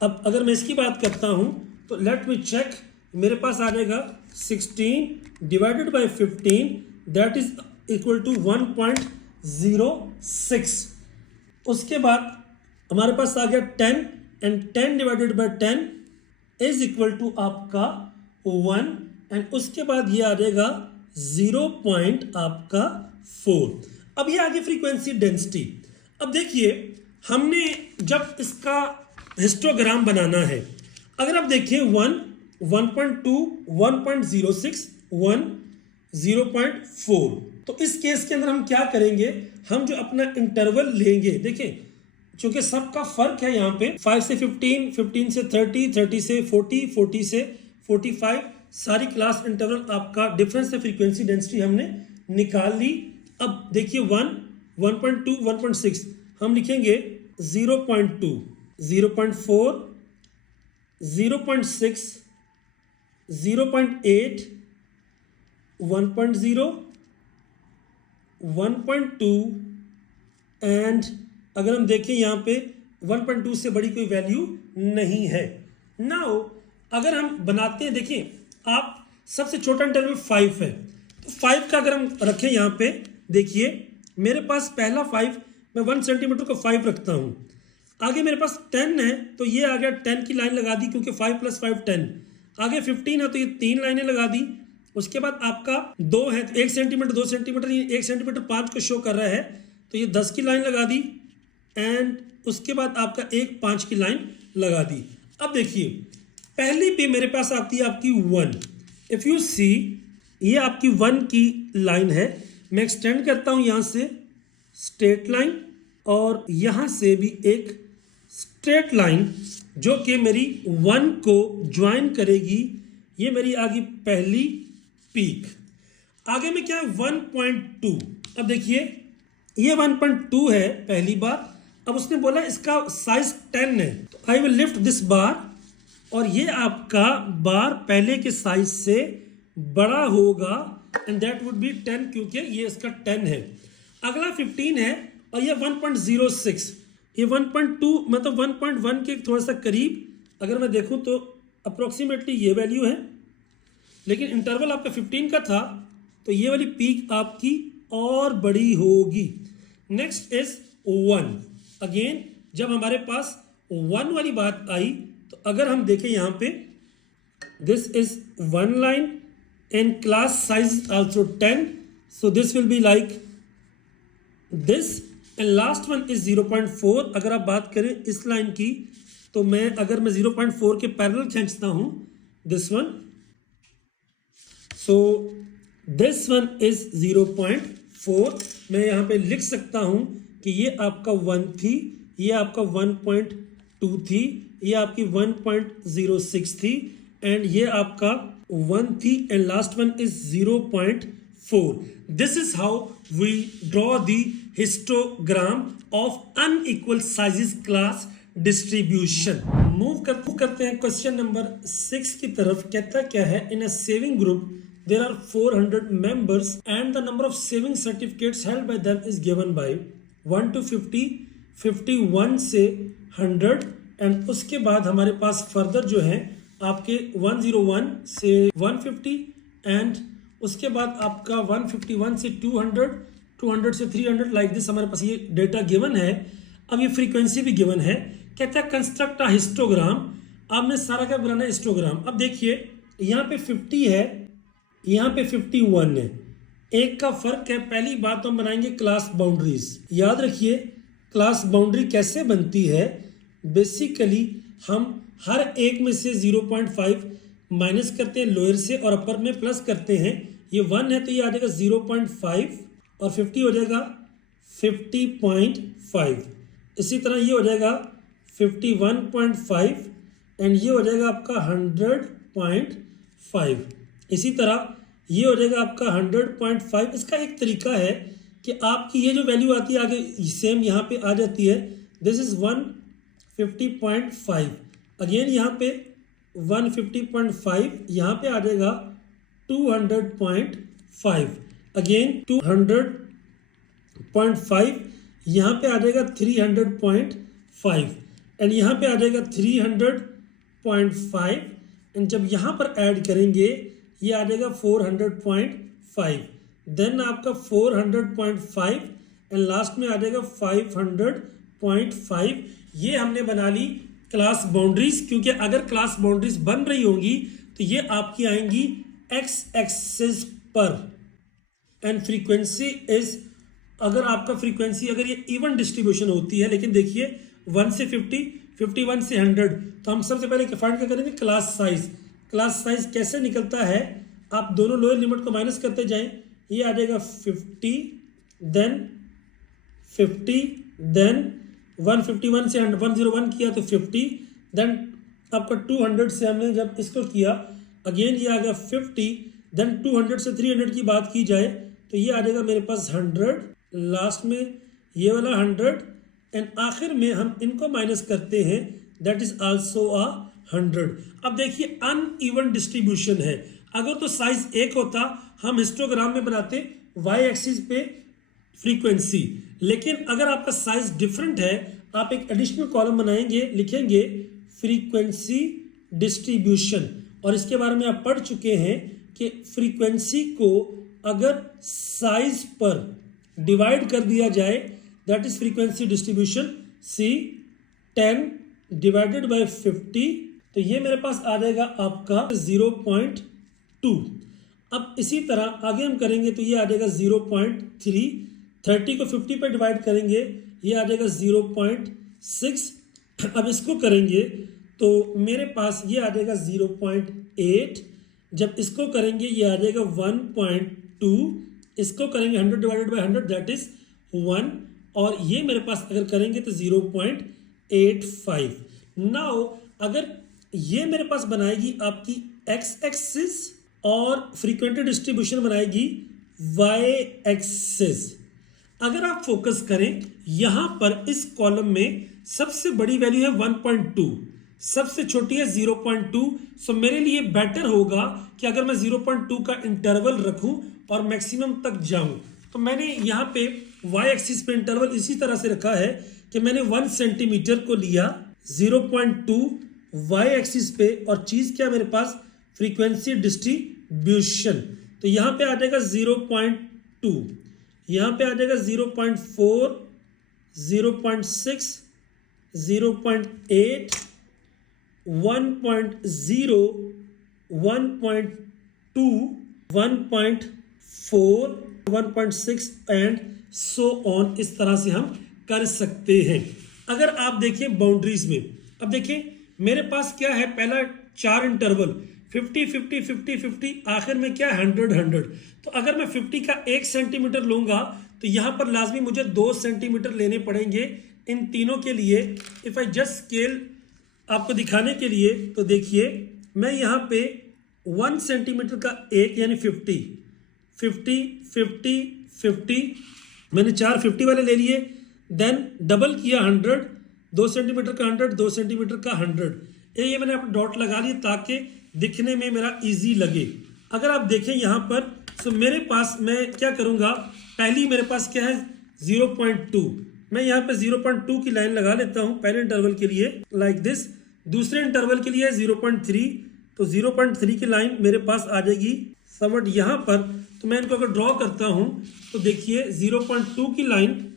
अब अगर मैं इसकी बात करता हूँ तो लेट मी चेक, मेरे पास आ जाएगा 16 divided by 15 that is equal to 1.06. उसके बाद हमारे पास आ गया 10 and 10 divided by 10 is equal to आपका 1 एंड उसके बाद ये आ जाएगा 0.4. अब ये आ गई फ्रीक्वेंसी डेंसिटी. अब देखिए हमने जब इसका हिस्टोग्राम बनाना है, अगर आप देखिए 1, 1.2, 1.06, 1, 0.4. तो इस केस के अंदर हम क्या करेंगे, हम जो अपना इंटरवल लेंगे, देखिए चूंकि सबका फर्क है यहाँ पे 5 से 15, 15 से 30, 30 से 40, 40 से 45, सारी क्लास इंटरवल आपका डिफरेंस है. फ्रीक्वेंसी डेंसिटी हमने निकाल ली. अब देखिए 1, 1.2, 1.6 हम लिखेंगे 0.2, 0.4, 0.6, 0.8, 1.0, 1.2 एंड अगर हम देखें यहाँ पे 1.2 से बड़ी कोई वैल्यू नहीं है. नाउ अगर हम बनाते हैं, देखिए आप सबसे छोटा इंटरवल 5 है, तो 5 का अगर हम रखें यहाँ पे, देखिए मेरे पास पहला 5, मैं 1 सेंटीमीटर को 5 रखता हूँ. आगे मेरे पास 10 है तो ये आ गया 10 की लाइन लगा दी, क्योंकि 5 + 5 10. आगे 15 है तो ये 3 लाइनें लगा दी. उसके बाद आपका 2 है तो 1 सेंटीमीटर, 2 सेंटीमीटर, ये 1 सेंटीमीटर 5 को शो कर रहा है तो ये 10 की लाइन लगा दी एंड उसके बाद आपका 1 5 की लाइन लगा दी. अब देखिए पहली पे मेरे पास आती है आपकी 1. इफ़ यू सी ये आपकी 1 की लाइन है. मैं एक्सटेंड करता हूँ यहाँ से स्ट्रेट लाइन और यहाँ से भी एक स्ट्रेट लाइन जो कि मेरी 1 को ज्वाइन करेगी. ये मेरी आ गई पहली पीक. आगे में क्या है 1.2. अब देखिए ये 1.2 है पहली बार. अब उसने बोला इसका साइज 10 है, तो आई विल लिफ्ट दिस बार और ये आपका बार पहले के साइज से बड़ा होगा एंड दैट वुड बी 10, क्योंकि ये इसका 10 है. अगला 15 है और ये 1.06. ये 1.2 मतलब 1.1 के थोड़ा सा करीब अगर मैं देखूं तो अप्रोक्सीमेटली ये वैल्यू है, लेकिन इंटरवल आपका 15 का था तो ये वाली पीक आपकी और बड़ी होगी. Next is 1. अगेन जब हमारे पास 1 वाली बात आई तो अगर हम देखें यहाँ पे this is 1 line and class size also 10, so this will be like this and last one is 0.4. अगर आप बात करें इस लाइन की तो अगर मैं 0.4 के पैरेलल खींचता हूं this one, so this one is 0.4. मैं यहाँ पे लिख सकता हूं कि ये आपका 1 थी, ये आपका 1.2 थी, ये आपकी 1.06 थी एंड ये आपका 1 थी and last one is 0.4. This is how we draw the histogram of unequal sizes class distribution. Move करते हैं क्वेश्चन नंबर 6 की तरफ. कहता क्या है, in a saving group there are 400 members and the number of saving certificates held by them is given by 1 to 50, 51 से 100 and उसके बाद हमारे पास फर्दर जो है आपके 101 से 150 एंड उसके बाद आपका 151 से 200, 200 से 300 लाइक दिस हमारे पास ये डेटा गिवन है. अब ये फ्रीक्वेंसी भी गिवन है. कहता है कंस्ट्रक्ट अ हिस्टोग्राम. आपने सारा क्या बनाना है हिस्टोग्राम. अब देखिए यहाँ पे 50 है, यहाँ पे 51 है, एक का फर्क है। पहली बात तो हम बनाएंगे क्लास बाउंड्रीज। याद रखिए क्लास बाउंड्री कैसे बनती है। बेसिकली हम हर एक में से 0.5 माइनस करते हैं लोअर से और अपर में प्लस करते हैं। ये 1 है तो ये आ जाएगा 0.5 और 50 हो जाएगा 50.5। इसी तरह ये हो जाएगा 51.5 एंड ये हो जाएगा आपका 100.5। इसी तरह ये हो जाएगा आपका 100.5। इसका एक तरीका है कि आपकी ये जो वैल्यू आती है आगे सेम यहाँ पे आ जाती है। This is 150.5। अगेन यहाँ पे 150.5 यहाँ पे आ जाएगा 200.5। अगेन 200.5 यहाँ पे आ जाएगा 300.5 एंड यहाँ पे आ जाएगा 300.5 एंड जब यहाँ पर ऐड करेंगे ये आ जाएगा 400.5। देन आपका 400.5 एंड लास्ट में आ जाएगा 500.5। ये हमने बना ली क्लास बाउंड्रीज, क्योंकि अगर क्लास बाउंड्रीज बन रही होंगी तो ये आपकी आएंगी एक्स एक्सिस पर एंड फ्रीक्वेंसी इज, अगर आपका फ्रीक्वेंसी अगर ये इवन डिस्ट्रीब्यूशन होती है, लेकिन देखिए 1 से 50, 51 से 100, तो हम सबसे पहले फाइंड क्या करेंगे क्लास साइज। क्लास साइज कैसे निकलता है, आप दोनों लोअर लिमिट को माइनस करते जाएं। ये आ जाएगा 50 देन 151 से 101 किया तो 50 देन आपका 200 से हमने जब इसको किया अगेन ये आ गया 50 देन 200 से 300 की बात की जाए तो ये आ जाएगा मेरे पास 100, लास्ट में ये वाला 100 एंड आखिर में हम इनको माइनस करते हैं दैट इज आल्सो अ 100। अब देखिए अनइवन डिस्ट्रीब्यूशन है, अगर तो साइज एक होता हम हिस्टोग्राम में बनाते वाई एक्सिस पे फ्रीक्वेंसी, लेकिन अगर आपका साइज डिफरेंट है आप एक एडिशनल कॉलम बनाएंगे, लिखेंगे फ्रीक्वेंसी डिस्ट्रीब्यूशन। और इसके बारे में आप पढ़ चुके हैं कि फ्रीक्वेंसी को अगर साइज पर डिवाइड कर दिया जाए that is frequency distribution. See 10 divided by 50 तो ये मेरे पास आ जाएगा आपका 0.2। अब इसी तरह आगे हम करेंगे तो ये आ जाएगा 0.3। 30 को 50 पे डिवाइड करेंगे ये आ जाएगा 0.6। अब इसको करेंगे तो मेरे पास ये आ जाएगा 0.8। जब इसको करेंगे ये आ जाएगा 1.2। इसको करेंगे 100 डिवाइडेड बाय 100 दैट इज 1 और ये मेरे पास अगर करेंगे तो 0.85। नाउ अगर ये मेरे पास बनाएगी आपकी एक्स एक्सिस और फ्रीक्वेंसी डिस्ट्रीब्यूशन बनाएगी वाई एक्सिस। अगर आप फोकस करें यहां पर इस कॉलम में सबसे बड़ी वैल्यू है 1.2, सबसे छोटी है 0.2। सो मेरे लिए बेटर होगा कि अगर मैं 0.2 का इंटरवल रखूं और मैक्सिमम तक जाऊं, तो मैंने यहां पे वाई एक्सिस पे इंटरवल इसी तरह से रखा है कि मैंने 1 सेंटीमीटर को लिया 0.2 वाई एक्सिस पे और चीज क्या मेरे पास फ्रीक्वेंसी डिस्ट्रीब्यूशन। तो यहां पे आ जाएगा 0.2, यहां पे आ जाएगा 0.4, 0.6, 0.8, 1.0, 1.2, 1.4, 1.6 एंड सो ऑन। इस तरह से हम कर सकते हैं। अगर आप देखिए बाउंड्रीज में, अब देखिए मेरे पास क्या है, पहला 4 इंटरवल 50, 50, 50, 50, आखिर में क्या 100, 100। तो अगर मैं 50 का 1 सेंटीमीटर लूंगा तो यहां पर लाजमी मुझे 2 सेंटीमीटर लेने पड़ेंगे इन तीनों के लिए। इफ आई जस्ट स्केल आपको दिखाने के लिए तो देखिए मैं यहां पे 1 सेंटीमीटर का 1 यानी 50, 50, 50, 50, मैंने 4 50 वाले ले लिए, देन डबल किया 100, 2 सेंटीमीटर का 100, 2 सेंटीमीटर का 100। ये मैंने आप डॉट लगा लिए ताकि दिखने में मेरा इजी लगे। अगर आप देखें यहाँ पर तो मेरे पास मैं क्या करूँगा, पहली मेरे पास क्या है 0.2, मैं यहाँ पे 0.2 की लाइन लगा लेता हूँ पहले इंटरवल के लिए लाइक दिस। दूसरे इंटरवल के लिए 0.3, तो 0.3 की लाइन मेरे पास आ जाएगी समवट यहाँ पर। तो मैं इनको अगर ड्रॉ करता हूँ तो देखिए 0.2 की लाइन,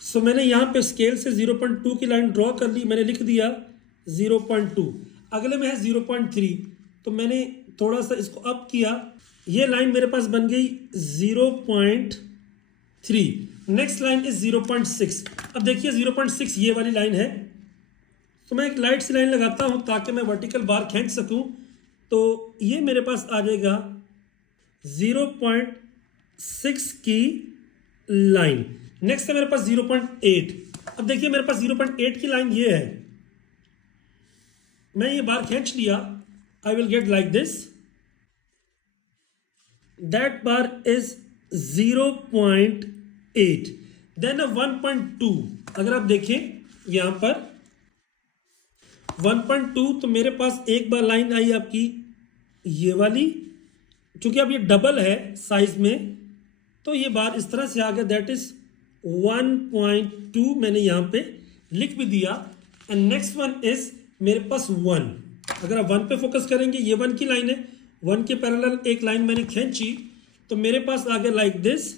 सो मैंने यहाँ पे स्केल से 0.2 की लाइन ड्रॉ कर ली, मैंने लिख दिया 0.2। अगले में है 0.3, तो मैंने थोड़ा सा इसको अप किया, ये लाइन मेरे पास बन गई 0.3। Next line is 0.6। अब देखिए 0.6 ये वाली लाइन है, तो मैं एक लाइट सी लाइन लगाता हूं ताकि मैं वर्टिकल बार खींच सकूं। तो ये मेरे पास आ जाएगा 0.6 की लाइन। नेक्स्ट है मेरे पास 0.8। अब देखिए मेरे पास 0.8 की लाइन ये है, मैं ये बार खींच लिया, I will get like this, that bar is 0.8। Then 1.2, अगर आप देखें यहां पर 1.2, तो मेरे पास एक बार लाइन आई आपकी ये वाली, क्योंकि अब ये डबल है साइज में, तो ये बार इस तरह से आ गया, दैट इज 1.2 मैंने यहां पे लिख भी दिया। एंड नेक्स्ट वन इज मेरे पास 1। अगर आप 1 पे फोकस करेंगे, ये 1 की लाइन है, 1 के पैरेलल एक लाइन मैंने खींची, तो मेरे पास आ गया like this.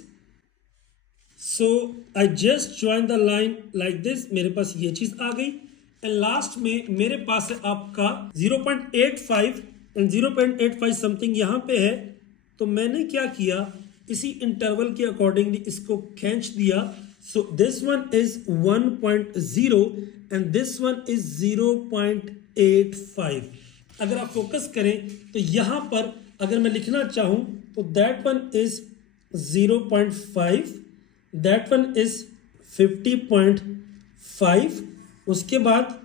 So I just join the line like this, मेरे पास ये चीज आ गई। एंड लास्ट में मेरे पास है आपका 0.85 एंड 0.85 समथिंग यहां पे है। तो मैंने क्या किया, इसी इंटरवल के अकॉर्डिंगली इसको खींच दिया। So this one is 1.0 and this one is 0.85। अगर आप फोकस करें तो यहां पर अगर मैं लिखना चाहूं तो that one is 0.5, that one is 50.5, उसके बाद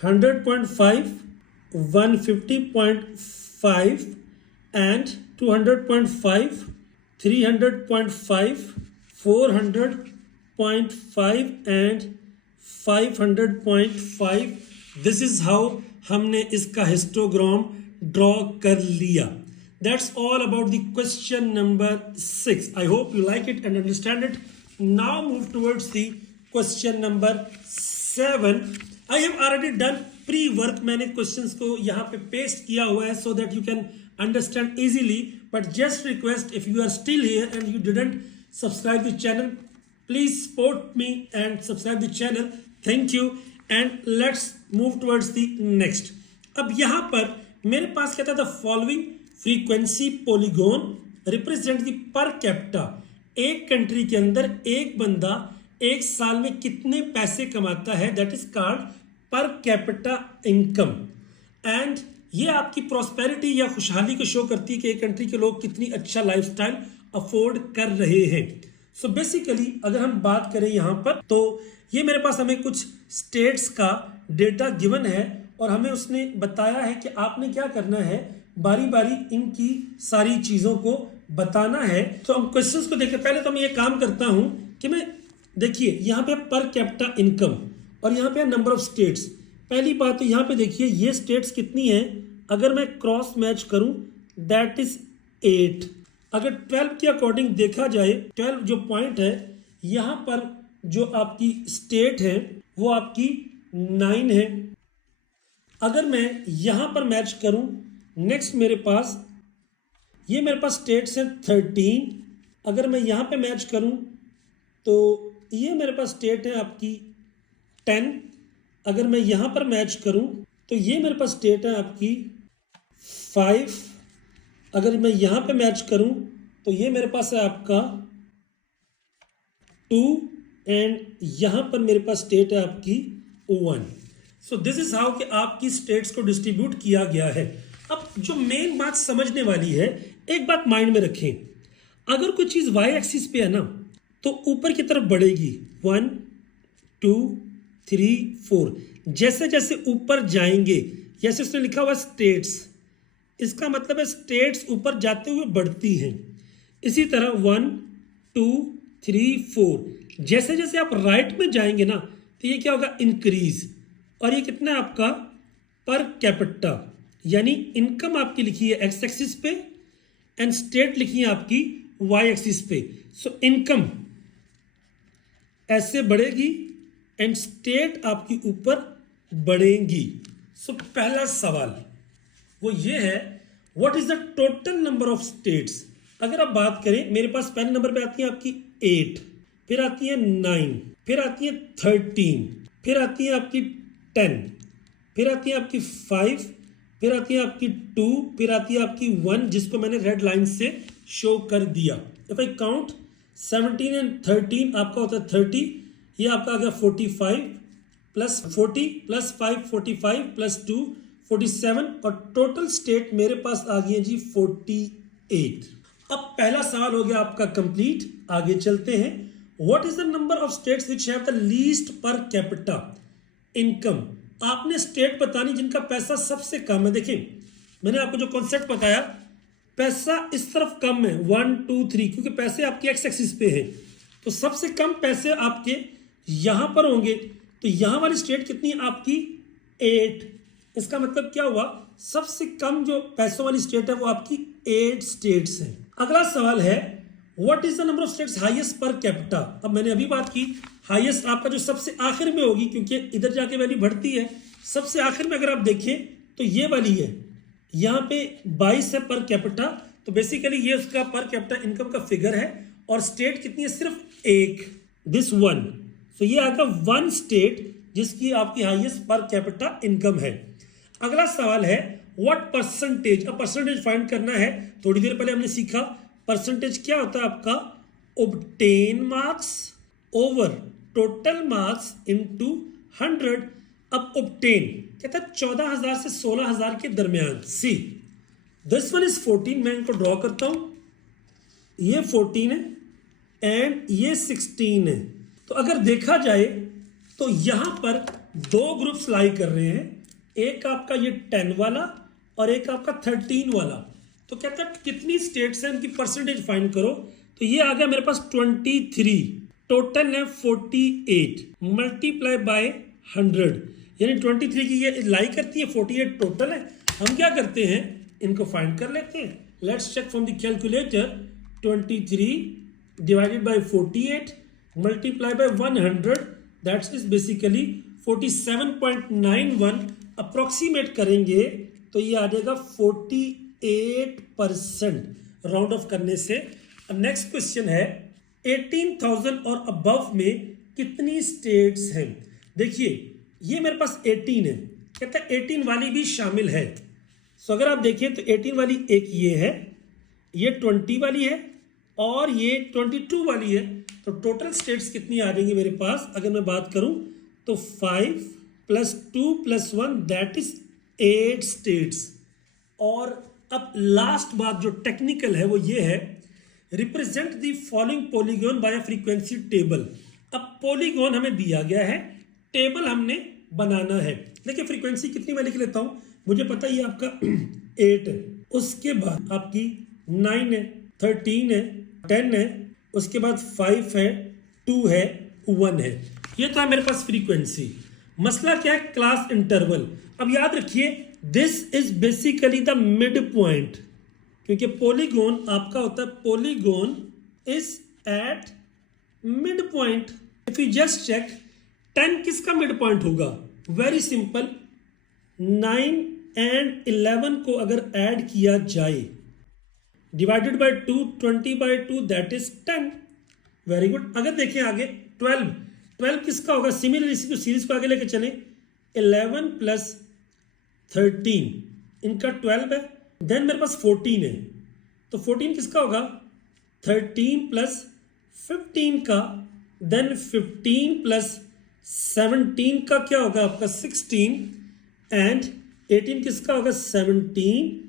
100.5, 150.5 and 200.5, 300.5, 400.5 and 500.5। This is how हमने इसका हिस्टोग्राम ड्रॉ कर लिया। That's all about the question number 6. I hope you like it and understand it. Now move towards the question number 7. I have already done pre-work. मैंने questions को यहाँ पे paste किया हुआ है so that you can understand easily. But just request, if you are still here and you didn't subscribe the channel, please support me and subscribe the channel. Thank you. And let's move towards the next. अब यहाँ पर मेरे पास कहता था following frequency polygon represent the per capita. एक country के अंदर एक बंदा एक साल में कितने पैसे कमाता है, that is called per capita income. And ये आपकी प्रॉस्पेरिटी या खुशहाली को शो करती है कि एक कंट्री के लोग कितनी अच्छा लाइफस्टाइल अफोर्ड कर रहे हैं। सो बेसिकली अगर हम बात करें यहाँ पर, तो ये मेरे पास हमें कुछ स्टेट्स का डेटा गिवन है और हमें उसने बताया है कि आपने क्या करना है, बारी बारी इनकी सारी चीजों को बताना है। तो हम क्वेश्चंस को देखते पहले तो मैं ये काम करता हूं कि मैं देखिए यहाँ पे पर कैपिटा इनकम और यहाँ पे नंबर ऑफ स्टेट्स। पहली बात तो यहाँ पे देखिए ये स्टेट्स कितनी है, अगर मैं क्रॉस मैच करूं दैट इज 8। अगर 12 के अकॉर्डिंग देखा जाए, 12 जो पॉइंट है यहाँ पर जो आपकी स्टेट है वो आपकी 9 है। अगर मैं यहाँ पर मैच करूं, नेक्स्ट मेरे पास ये मेरे पास स्टेट्स हैं 13। अगर मैं यहाँ पे मैच करूँ तो ये मेरे पास स्टेट है आपकी 10। अगर मैं यहाँ पर मैच करूँ तो ये मेरे पास स्टेट है आपकी 5। अगर मैं यहाँ पे मैच करूँ तो ये मेरे पास है आपका 2 एंड यहाँ पर मेरे पास स्टेट है आपकी 1। सो दिस इज हाउ कि आपकी स्टेट्स को डिस्ट्रीब्यूट किया गया है। अब जो मेन बात समझने वाली है, एक बात माइंड में रखें, अगर कोई चीज वाई एक्सिस पे है ना तो ऊपर की तरफ बढ़ेगी 1 2 3 4। जैसे जैसे ऊपर जाएंगे, जैसे उसने लिखा हुआ स्टेट्स, इसका मतलब है स्टेट्स ऊपर जाते हुए बढ़ती हैं। इसी तरह 1 2 3 4, जैसे जैसे आप राइट में जाएंगे ना तो ये क्या होगा, इंक्रीज। और ये कितना है आपका पर कैपिटा, यानी इनकम आपकी लिखी है एक्स एक्सिस पे एंड स्टेट लिखी है आपकी वाई एक्सिस पे। सो इनकम ऐसे बढ़ेगी एंड स्टेट आपकी ऊपर बढ़ेंगी। सो पहला सवाल वो ये है, what is the total number of states. अगर आप बात करें, मेरे पास पहले नंबर पे आती है आपकी 8, फिर आती है 9, फिर आती है 13, फिर आती है आपकी 10, फिर आती है आपकी 5 फिर आती है आपकी 2, फिर आती है आपकी 1 जिसको मैंने रेड लाइन से शो कर दिया। इफ आई काउंट 17 एंड 13 आपका होता है 30, ये आपका आ गया 45 प्लस 40 प्लस 5 45 प्लस 2 47 और टोटल स्टेट मेरे पास आ गई है जी 48। अब पहला सवाल हो गया आपका कंप्लीट। आगे चलते हैं। What is the number of states which have the least per capita income. आपने स्टेट बतानी जिनका पैसा सबसे कम है। देखें मैंने आपको जो कॉन्सेप्ट बताया, पैसा इस तरफ कम है 1 2 3, क्योंकि पैसे आपके एक्स एक्सिस पे हैं, तो सबसे कम पैसे आपके यहां पर होंगे। तो यहां वाली स्टेट कितनी है आपकी 8। इसका मतलब क्या हुआ, सबसे कम जो पैसों वाली स्टेट है वो आपकी 8 स्टेट्स हैं। अगला सवाल है what is the number of states highest per capita. अब मैंने अभी बात की हाईएस्ट आपका जो सबसे आखिर में होगी, क्योंकि इधर जाके वैल्यू बढ़ती है। सबसे आखिर में अगर आप देखें तो ये वाली है, यहाँ पे 22 है पर कैपिटा, तो बेसिकली ये उसका पर कैपिटा इनकम का फिगर है। और स्टेट कितनी है, सिर्फ एक, दिस वन। सो ये आएगा 1 स्टेट जिसकी आपकी हाईएस्ट पर कैपिटा इनकम है। अगला सवाल है व्हाट परसेंटेज। अब परसेंटेज फाइंड करना है। थोड़ी देर पहले हमने सीखा परसेंटेज क्या होता है आपका, obtain marks over total marks into 100। अब ऑब्टेन कहता है 14,000 से 16,000 के दरमियान। सी दिस वन इज 14, मैं इनको ड्रॉ करता हूं, ये 14 है एंड ये 16 है। तो अगर देखा जाए तो यहां पर 2 ग्रुप्स लाई कर रहे हैं, एक आपका ये 10 वाला और एक आपका 13 वाला। तो कहता है कितनी स्टेट्स हैं, उनकी परसेंटेज फाइंड करो। तो ये आ गया मेरे पास 23, टोटल है 48 मल्टीप्लाई बाय 100, यानी 23 की ये लाई करती है, 48 टोटल है। हम क्या करते हैं, इनको फाइंड कर लेते हैं। Let's check from the calculator. 23 divided by 48 multiply by 100, that's is basically 47.91। Approximate करेंगे तो ये आ जाएगा 48% राउंड ऑफ करने से। नेक्स्ट क्वेश्चन है 18,000 और अबव में कितनी स्टेट्स हैं। देखिए ये मेरे पास 18 है, कहता है 18 वाली भी शामिल है। सो अगर आप देखें तो 18 वाली एक ये है, ये 20 वाली है और ये 22 वाली है। तो टोटल स्टेट्स कितनी आ जाएंगी मेरे पास, अगर मैं बात करूं तो 5 + 2 + 1 दैट इज 8 स्टेट्स। और अब लास्ट बात जो टेक्निकल है वो ये है, represent the following polygon bye frequency table. अब पॉलीगॉन हमें दिया गया है, टेबल हमने बनाना है। देखिए फ्रीक्वेंसी कितनी मैं लिख लेता हूं, मुझे पता ही आपका 8 है, उसके बाद आपकी 9 है, 13 है, 10 है, उसके बाद 5 है, 2 है, 1 है। ये तो है मेरे पास फ्रीक्वेंसी। मसला क्या है, क्लास इंटरवल। अब याद रखिए this is basically the mid point, क्योंकि पॉलीगॉन आपका होता है, polygon is at mid point. If you just check 10 किसका मिड पॉइंट होगा, वेरी सिंपल, 9 एंड 11 को अगर ऐड किया जाए divided by 2, 20/2 that is 10। Very good. अगर देखें आगे 12 किसका होगा, सिमिलर इसी सीरीज को आगे लेके चले, 11 + 13 इनका 12 है। देन मेरे पास 14 है, तो 14 किसका होगा, 13 + 15 का। देन 15 + 17 का क्या होगा आपका 16 एंड 18 किसका होगा 17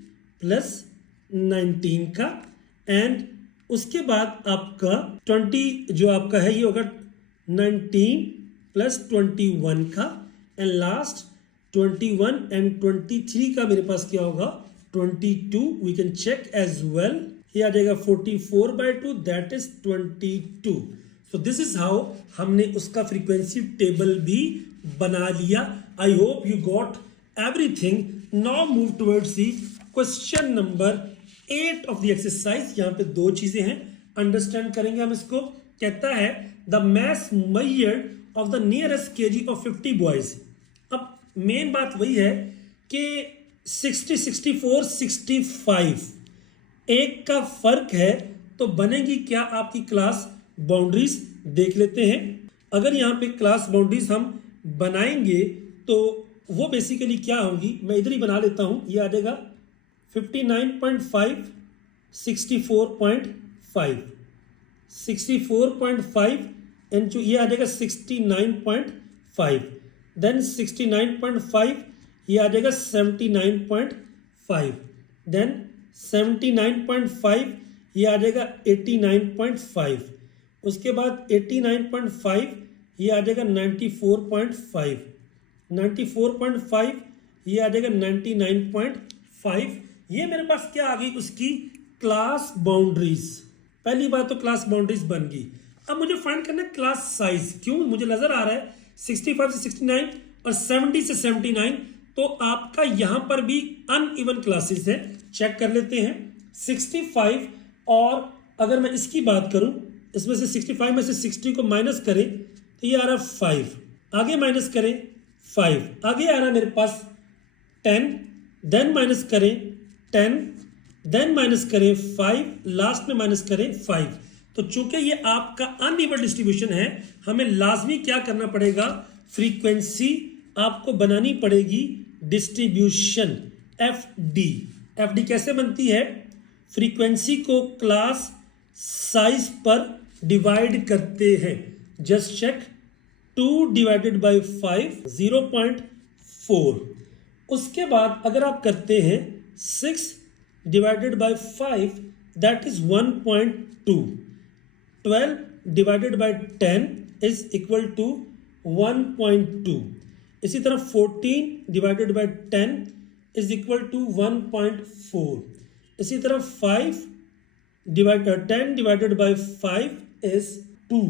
+ 19 का। एंड उसके बाद आपका 20 जो आपका है ये होगा 19 + 21 का। एंड लास्ट 21 एंड 23 का मेरे पास क्या होगा 22। We can check as well, ये आ जाएगा 44/2 that is 22। So this is how हमने उसका फ्रीक्वेंसी टेबल भी बना लिया। I hope you got everything. Now move towards the question number 8 of the exercise. यहाँ पे 2 चीजें हैं, अंडरस्टैंड करेंगे हम इसको। कहता है the mass measured of the nearest KG of 50 boys. अब मेन बात वही है कि 60, 64, 65 एक का फर्क है, तो बनेगी क्या आपकी क्लास बाउंड्रीज, देख लेते हैं। अगर यहाँ पे क्लास बाउंड्रीज हम बनाएंगे तो वो बेसिकली क्या होगी, मैं इधर ही बना लेता हूँ, ये आ जाएगा 59.5 64.5 64.5 इंटू ये आ जाएगा 69.5, देन 69.5 ये आ जाएगा 79.5, देन 79.5 ये आ जाएगा 89.5, उसके बाद 89.5 ये आ जाएगा 94.5, 94.5 ये आ जाएगा 99.5। ये मेरे पास क्या आ गई, उसकी क्लास बाउंड्रीज। पहली बात तो क्लास बाउंड्रीज बन गई। अब मुझे फाइंड करना है क्लास साइज। क्यों, मुझे नजर आ रहा है 65 से 69 और 70 से 79, तो आपका यहां पर भी अनइवन क्लासेस है। चेक कर लेते हैं 65, और अगर मैं इसकी बात करूं, इसमें से 65 में से 60 को माइनस करें तो ये आ रहा 5, आगे माइनस करें 5, आगे आ रहा मेरे पास 10, देन माइनस करें 10, देन माइनस करें 5, लास्ट में माइनस करें 5। तो चूंकि ये आपका अनइवन डिस्ट्रीब्यूशन है, हमें लाजमी क्या करना पड़ेगा, फ्रीक्वेंसी आपको बनानी पड़ेगी डिस्ट्रीब्यूशन FD। FD कैसे बनती है, फ्रीक्वेंसी को क्लास साइज पर डिवाइड करते हैं। Just check, 2 divided by 5 0.4। उसके बाद अगर आप करते हैं 6 divided by 5 that is 1.2, 12 divided by 10 is equal to 1.2, इसी तरह 14 divided by 10 is equal to 1.4, इसी तरह 10 डिवाइडेड बाई 5 इज 2।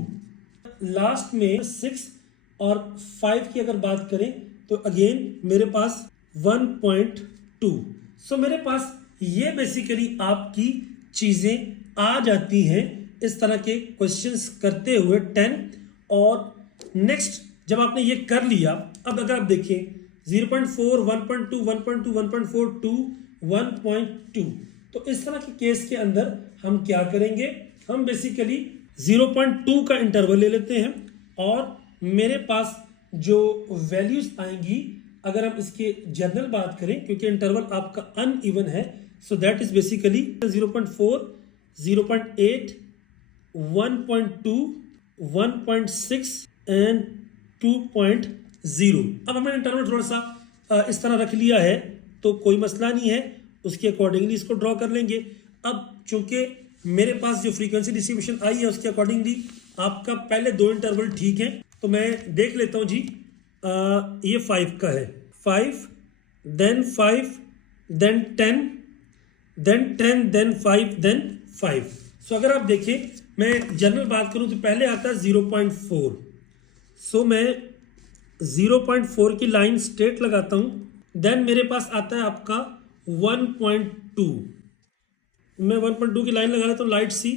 लास्ट में 6 और 5 की अगर बात करें तो अगेन मेरे पास 1.2। सो मेरे पास ये बेसिकली आपकी चीज़ें आ जाती हैं इस तरह के क्वेश्चंस करते हुए 10। और नेक्स्ट जब आपने ये कर लिया, अब अगर आप देखें 0.4 1.2 1.2 1.4 2 1.2, तो इस तरह के केस के अंदर हम क्या करेंगे, हम बेसिकली 0.2 का इंटरवल ले लेते हैं, और मेरे पास जो वैल्यूज आएंगी, अगर हम इसके जनरल बात करें, क्योंकि इंटरवल आपका अनइवन है, सो दैट इज बेसिकली 0.4 0.8 1.2 1.6 एंड 2.0। अब हमने इंटरवल थोड़ा सा इस तरह रख लिया है, तो कोई मसला नहीं है, उसके अकॉर्डिंगली इसको ड्रॉ कर लेंगे। अब चूंकि मेरे पास जो फ्रीक्वेंसी डिस्ट्रीब्यूशन आई है उसके अकॉर्डिंगली आपका पहले 2 इंटरवल ठीक है, तो मैं देख लेता हूं जी। ये 5 का है, 5 then 5 then 10 then 10 then 5 then 5। So अगर आप देखें, मैं जनरल बात करूं तो पहले आता है 0.4। सो मैं 0.4 की लाइन स्ट्रेट लगाता हूं, देन मेरे पास आता है आपका 1.2। मैं 1.2 की लाइन लगा लेता हूँ लाइट सी,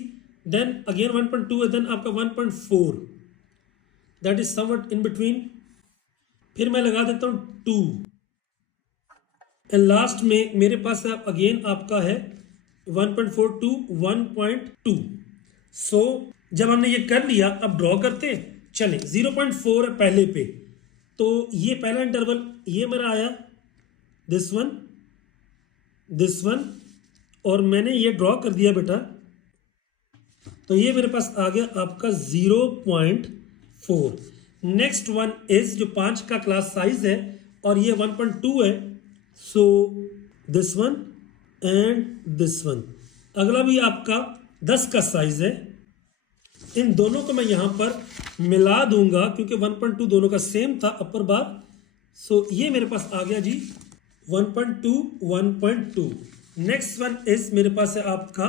देन अगेन 1.2 है, देन आपका 1.4, that is somewhat in between. फिर मैं लगा देता हूँ 2, एंड लास्ट में मेरे पास अगेन आपका है 1.4 टू 1.2। सो जब हमने ये कर लिया, अब ड्रॉ करते हैं। चले 0.4 है पहले पे, तो ये पहला इंटरवल ये मेरा आया, दिस वन, और मैंने ये ड्रॉ कर दिया बेटा, तो ये मेरे पास आ गया आपका 0.4। नेक्स्ट वन इज जो 5 का क्लास साइज है, और ये 1.2 है, so this one and this one. अगला भी आपका 10 का साइज है, इन दोनों को मैं यहां पर मिला दूंगा क्योंकि 1.2 दोनों का सेम था अपर बार। सो ये मेरे पास आ गया जी 1.2 1.2। नेक्स्ट वन इज मेरे पास है आपका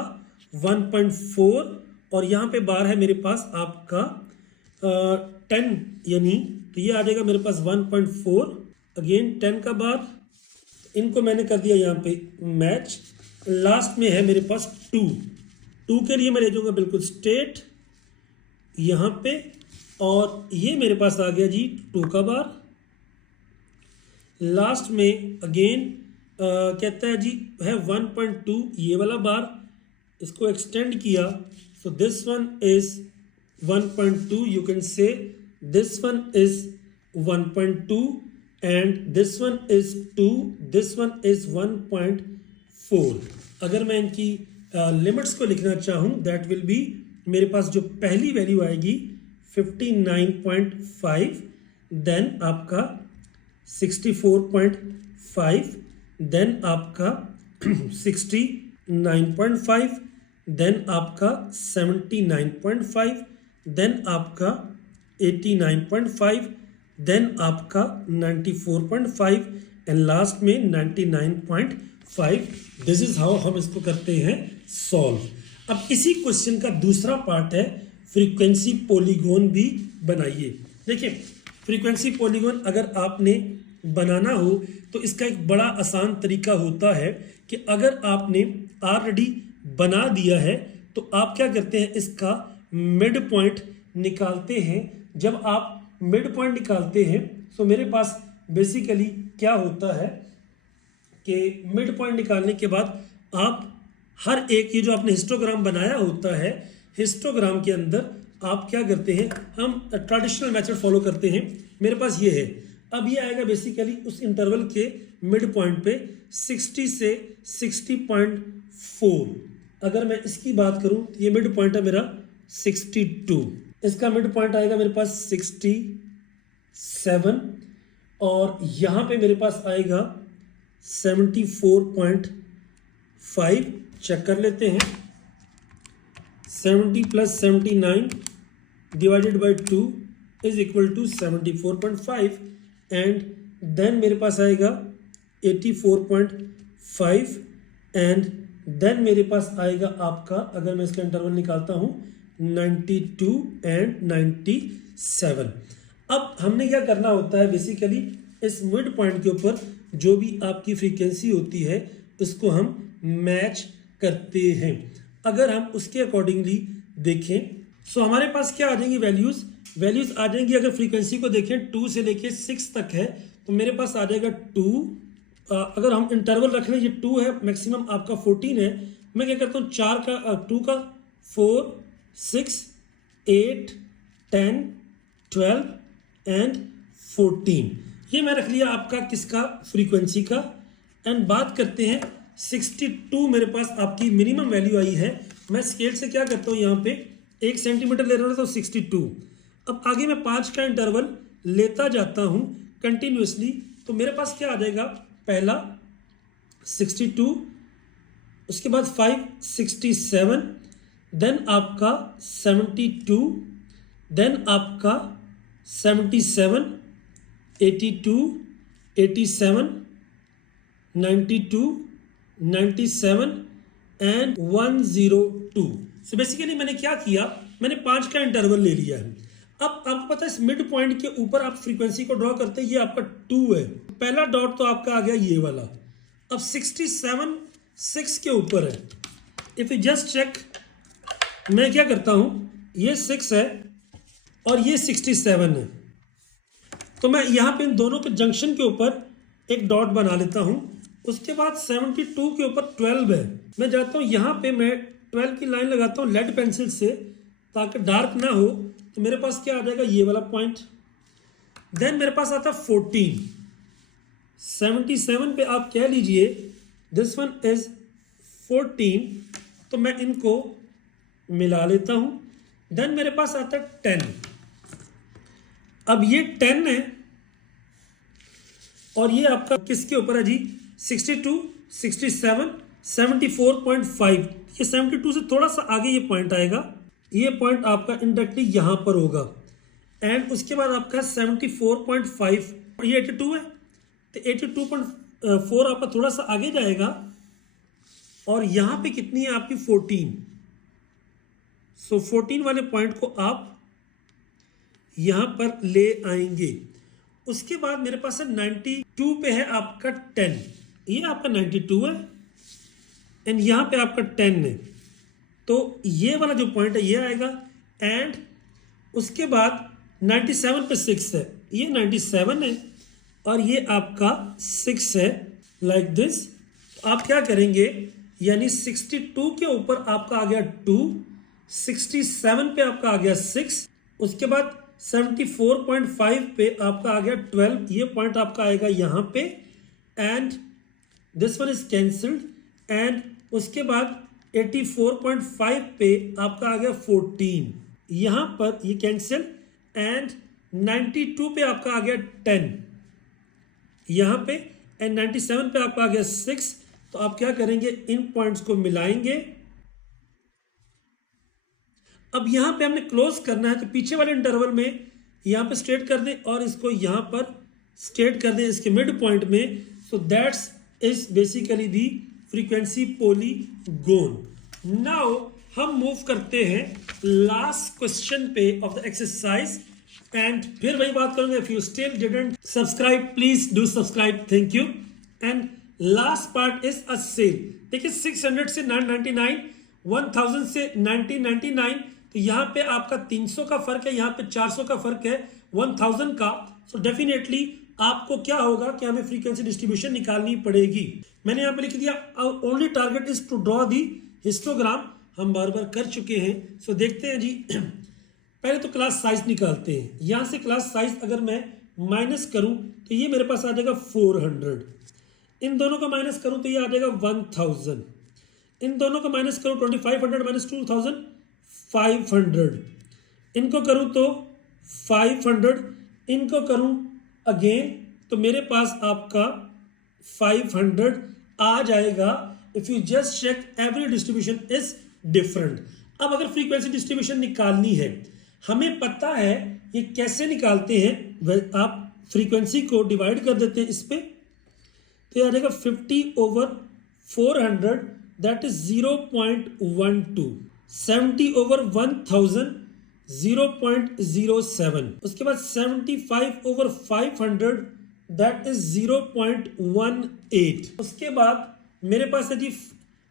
1.4, और यहाँ पे बार है मेरे पास आपका 10, यानी तो ये आ जाएगा मेरे पास 1.4, अगेन 10 का बार, इनको मैंने कर दिया यहाँ पे मैच। लास्ट में है मेरे पास 2 के लिए मैं ले जाऊँगा बिल्कुल स्ट्रेट यहाँ पे, और ये मेरे पास आ गया जी 2 का बार। लास्ट में अगेन कहता है जी है 1.2, ये वाला बार, इसको एक्सटेंड किया, so this one is 1.2, you can say this one is 1.2, and this one is 2, this one is 1.4. अगर मैं इनकी लिमिट्स को लिखना चाहूँ दैट विल बी, मेरे पास जो पहली वैल्यू आएगी 59.5, देन आपका 64.5, देन आपका 69.5, देन आपका 79.5, देन आपका 89.5, देन आपका 94.5 एंड लास्ट में 99.5. दिस इज हाउ हम इसको करते हैं सॉल्व. अब इसी क्वेश्चन का दूसरा पार्ट है फ्रीक्वेंसी पॉलीगॉन भी बनाइए. देखिए फ्रीक्वेंसी पॉलीगॉन अगर आपने बनाना हो तो इसका एक बड़ा आसान तरीका होता है कि अगर आपने ऑलरेडी बना दिया है तो आप क्या करते हैं, इसका मिड पॉइंट निकालते हैं. जब आप मिड पॉइंट निकालते हैं तो मेरे पास बेसिकली क्या होता है कि मिड पॉइंट निकालने के बाद आप हर एक ये जो आपने हिस्टोग्राम बनाया होता है, हिस्टोग्राम के अंदर आप क्या करते हैं, हम ट्रेडिशनल मेथड फॉलो करते हैं. मेरे पास ये है, अब ये आएगा बेसिकली उस इंटरवल के मिड पॉइंट पे 60 से 60.4. अगर मैं इसकी बात करूं तो ये मिड पॉइंट है मेरा 62, इसका मिड पॉइंट आएगा मेरे पास 67 और यहाँ पे मेरे पास आएगा 74.5. चेक कर लेते हैं. 70 + 79 divided by 2 is equal to 74.5 and then मेरे पास आएगा 84.5 एंड देन मेरे पास आएगा आपका, अगर मैं इसका इंटरवल निकालता हूँ 92 एंड 97. अब हमने क्या करना होता है, बेसिकली इस मिड पॉइंट के ऊपर जो भी आपकी फ्रीक्वेंसी होती है इसको हम मैच करते हैं. अगर हम उसके अकॉर्डिंगली देखें सो हमारे पास क्या आ जाएंगी वैल्यूज़ आ जाएंगी. अगर फ्रीक्वेंसी को देखें 2 से लेके 6 तक है तो मेरे पास आ जाएगा 2. अगर हम इंटरवल रख लें, ये 2 है, मैक्सिमम आपका 14 है. मैं क्या करता हूँ 4 का 2 का 4 6 8 10 12 एंड 14. ये मैं रख लिया आपका किसका, फ्रीक्वेंसी का. एंड बात करते हैं 62 मेरे पास आपकी मिनिमम वैल्यू आई है. मैं स्केल से क्या करता हूँ, यहाँ पे 1 सेंटीमीटर ले रहा हूँ तो 62. अब आगे मैं 5 का इंटरवल लेता जाता हूँ कंटिन्यूसली तो मेरे पास क्या आ जाएगा, पहला 62, उसके बाद 5 67, देन आपका 72, देन आपका 77 82 87 92 97 एंड 102. सो बेसिकली मैंने क्या किया, मैंने 5 का इंटरवल ले लिया है. अब आपको पता है इस मिड पॉइंट के ऊपर आप फ्रीक्वेंसी को ड्रॉ करते हैं, ये आपका 2 है, पहला डॉट तो आपका आ गया ये वाला. अब 67 6 के ऊपर है. इफ यू जस्ट चेक, मैं क्या करता हूं, ये 6 है और ये 67 है तो मैं यहां पे इन दोनों के जंक्शन के ऊपर एक डॉट बना लेता हूं. उसके बाद 72 के ऊपर 12 है, मैं जाता हूं यहां पे मैं 12 की लाइन लगाता हूं लेड पेंसिल से ताकि डार्क ना हो. तो मेरे पास क्या आ जाएगा, ये वाला पॉइंट. देन मेरे पास आता 14. 77 पे आप कह लीजिए दिस वन इज 14 तो मैं इनको मिला लेता हूं. देन मेरे पास आता 10. अब ये 10 है और ये आपका किसके ऊपर है जी, 62 67 74.5. ये 72 से थोड़ा सा आगे ये पॉइंट आएगा, ये पॉइंट आपका इंडायरेक्टली यहां पर होगा. एंड उसके बाद आपका 74.5, ये 82 है तो 82.4 आपका थोड़ा सा आगे जाएगा और यहां पे कितनी है आपकी 14. सो 14 वाले पॉइंट को आप यहां पर ले आएंगे. उसके बाद मेरे पास है 92 पे है आपका 10, ये आपका 92 है एंड यहां पे आपका 10 है तो ये वाला जो पॉइंट है ये आएगा. एंड उसके बाद 97 पे 6 है, ये 97 है और ये आपका 6 है लाइक दिस. आप क्या करेंगे, यानी 62 के ऊपर आपका आ गया 2, 67 पे आपका आ गया 6, उसके बाद 74.5 पे आपका आ गया 12, ये पॉइंट आपका आएगा यहाँ पे, and this one is cancelled, and उसके बाद 84.5 पे आपका आ गया 14, यहाँ पर ये कैंसिल, एंड 92 पे आपका आ गया 10 यहाँ पे, एंड 97 पे आपका आ गया 6। तो आप क्या करेंगे, इन पॉइंट्स को मिलाएंगे। अब यहां पे हमने क्लोज करना है, तो पीछे वाले इंटरवल में यहां पे स्ट्रेट कर दें और इसको यहां पर स्ट्रेट कर दें इसके मिड पॉइंट में। So that's is basically the frequency polygon. Now हम मूव करते हैं लास्ट क्वेश्चन पे ऑफ द एक्सरसाइज, एंड फिर वही बात करूंगा, if you still didn't subscribe please do subscribe, thank you. And last part is a sale. देखिए 600 से 999, 1000 से 1999, तो यहाँ पे आपका 300 का फर्क है, यहाँ पे 400 का फर्क है 1000 का। सो डेफिनेटली आपको क्या होगा कि हमें फ्रीक्वेंसी डिस्ट्रीब्यूशन निकालनी पड़ेगी। मैंने यहाँ पे लिख दिया only target is to draw the histogram, हम बार बार कर चुके हैं। सो देखते हैं जी, पहले तो क्लास साइज निकालते हैं। यहाँ से क्लास साइज अगर मैं माइनस करूँ तो ये मेरे पास आ जाएगा 400, इन दोनों का माइनस करूँ तो ये आ जाएगा 1000, इन दोनों का माइनस करूँ 2500 माइनस 2500, इनको करूँ तो 500, इनको करूँ अगेन तो मेरे पास आपका 500 आ जाएगा। If you just check every distribution is different. अब अगर फ्रीक्वेंसी डिस्ट्रीब्यूशन निकालनी है, हमें पता है ये कैसे निकालते हैं। आप फ्रीक्वेंसी को डिवाइड कर देते हैं इस पे, तो ये आ जाएगा 50/400 दैट इज 0.12, 70/1000 0.07, उसके बाद 75/500 दैट इज 0.18, उसके बाद मेरे पास है जी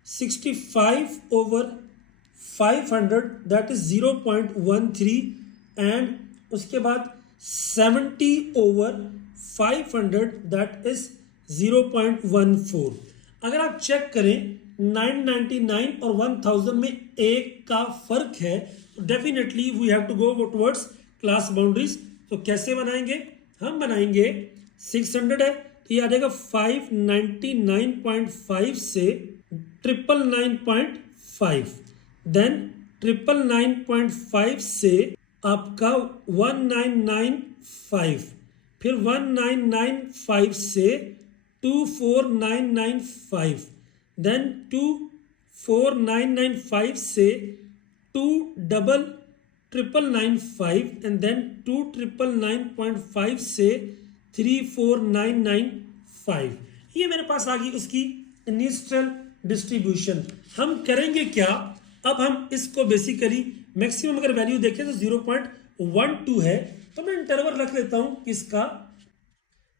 65/500 दैट इज 0.13, एंड उसके बाद 70/500 दैट इज 0.14। अगर आप चेक करें 999 और 1000 में एक का फर्क है, तो definitely we have to go towards class boundaries. तो कैसे बनाएंगे, हम बनाएंगे 600 है तो ये आ जाएगा 599.5 से 999.5, देन 999.5 से आपका 1995, फिर 1995 से 24995, देन 24995 से 29995, एंड देन 299.5 से 34995। ये मेरे पास आ गई उसकी इनिशियल डिस्ट्रीब्यूशन। हम करेंगे क्या, अब हम इसको बेसिकली मैक्सिमम अगर वैल्यू देखें तो 0.12 है, तो मैं इंटरवल रख लेता हूं इसका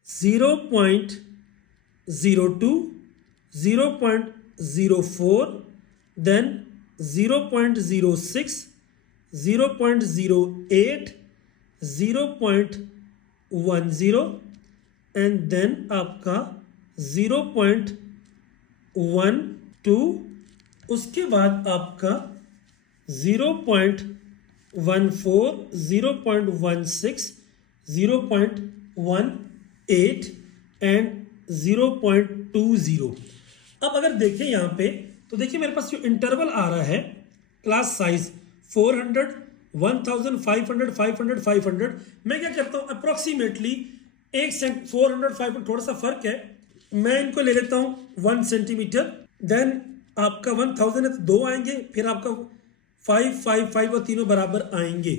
0.02, 0.04, देन 0.06, 0.08, 0.10, एंड देन आपका 0.12, उसके बाद आपका 0.14, 0.16, 0.18 एंड 0.20। अब अगर देखें यहाँ पे तो देखिए मेरे पास जो इंटरवल आ रहा है क्लास साइज 400, 1000, 500, 500, 500, मैं क्या करता हूँ अप्रोक्सीमेटली 400, 500 थोड़ा सा फर्क है, मैं इनको ले लेता हूँ 1 सेंटीमीटर, देन आपका 1000 है तो 2 आएंगे, फिर आपका 5, 5, 5 और तीनों बराबर आएंगे।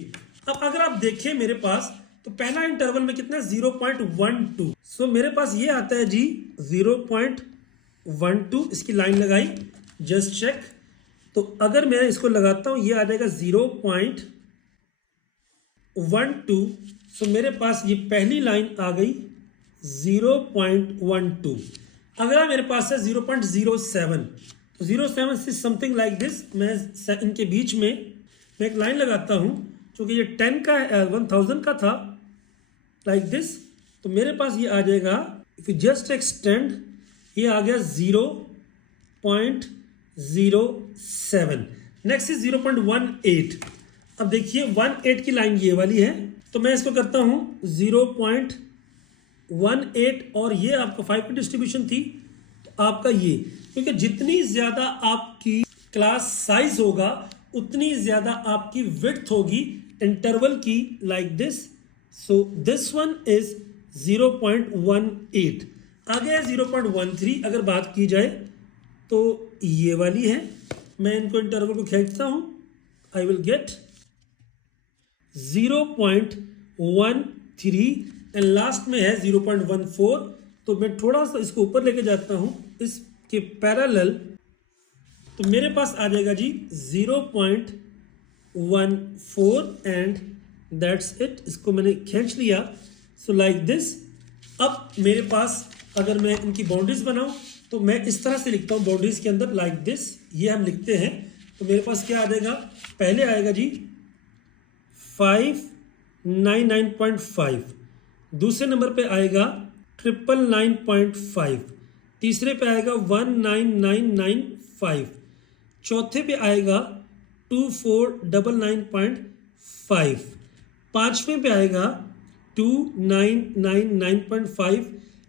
अब अगर आप देखें मेरे पास तो पहला इंटरवल में कितना है 0.12, सो मेरे पास ये आता है जी 0.12, इसकी लाइन लगाई, जस्ट चेक, तो अगर मैं इसको लगाता हूं ये आ जाएगा 0.12, सो मेरे पास ये पहली लाइन आ गई 0.12। अगला मेरे पास है 0.07, तो 07 से समथिंग लाइक दिस, मैं इनके बीच में मैं एक लाइन लगाता हूं, क्योंकि ये 10 का 1000 का था लाइक दिस, तो मेरे पास ये आ जाएगा, इफ यू जस्ट एक्सटेंड, ये आ गया 0.07। Next is 0.18। अब देखिए 18 की लाइन ये वाली है, तो तो मैं इसको करता हूं 0.18 और ये आपका 5 की डिस्ट्रीब्यूशन थी, तो आपका ये, क्योंकि जितनी ज्यादा आपकी क्लास साइज होगा उतनी ज्यादा आपकी विड्थ होगी इंटरवल की, like this. So this one is 0.18। आगे है 0.13। अगर बात की जाए तो ये वाली है, मैं इनको इंटरवल को खींचता हूं, आई विल गेट 0.13 एंड लास्ट में है 0.14। तो मैं थोड़ा सा इसको ऊपर लेके जाता हूं इसके पैरेलल, तो मेरे पास आ जाएगा जी 0.14 एंड दैट्स इट। इसको मैंने खींच लिया, सो लाइक दिस। अब मेरे पास अगर मैं इनकी बाउंड्रीज बनाऊं तो मैं इस तरह से लिखता हूं बाउंड्रीज के अंदर, लाइक दिस। ये हम लिखते हैं, तो मेरे पास क्या आ जाएगा, पहले आएगा जी 599.5, दूसरे नंबर पे आएगा 999.5, तीसरे पे आएगा 19995, चौथे पे आएगा 2499.5, पांचवें पे आएगा 2999.5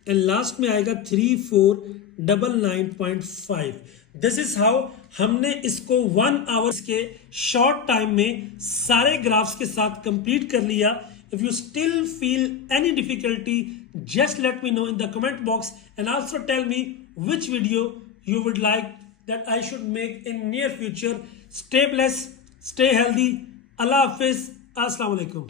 एंड लास्ट में आएगा 3499.5। दिस इज हाउ हमने इसको 1 आवर्स के शॉर्ट टाइम में सारे ग्राफ्स के साथ कंप्लीट कर लिया। If you still feel any difficulty, just let me know in the comment box and also tell me which video you would like that I should make in near future. Stay blessed, stay healthy. Allah Hafiz. Assalamu alaikum.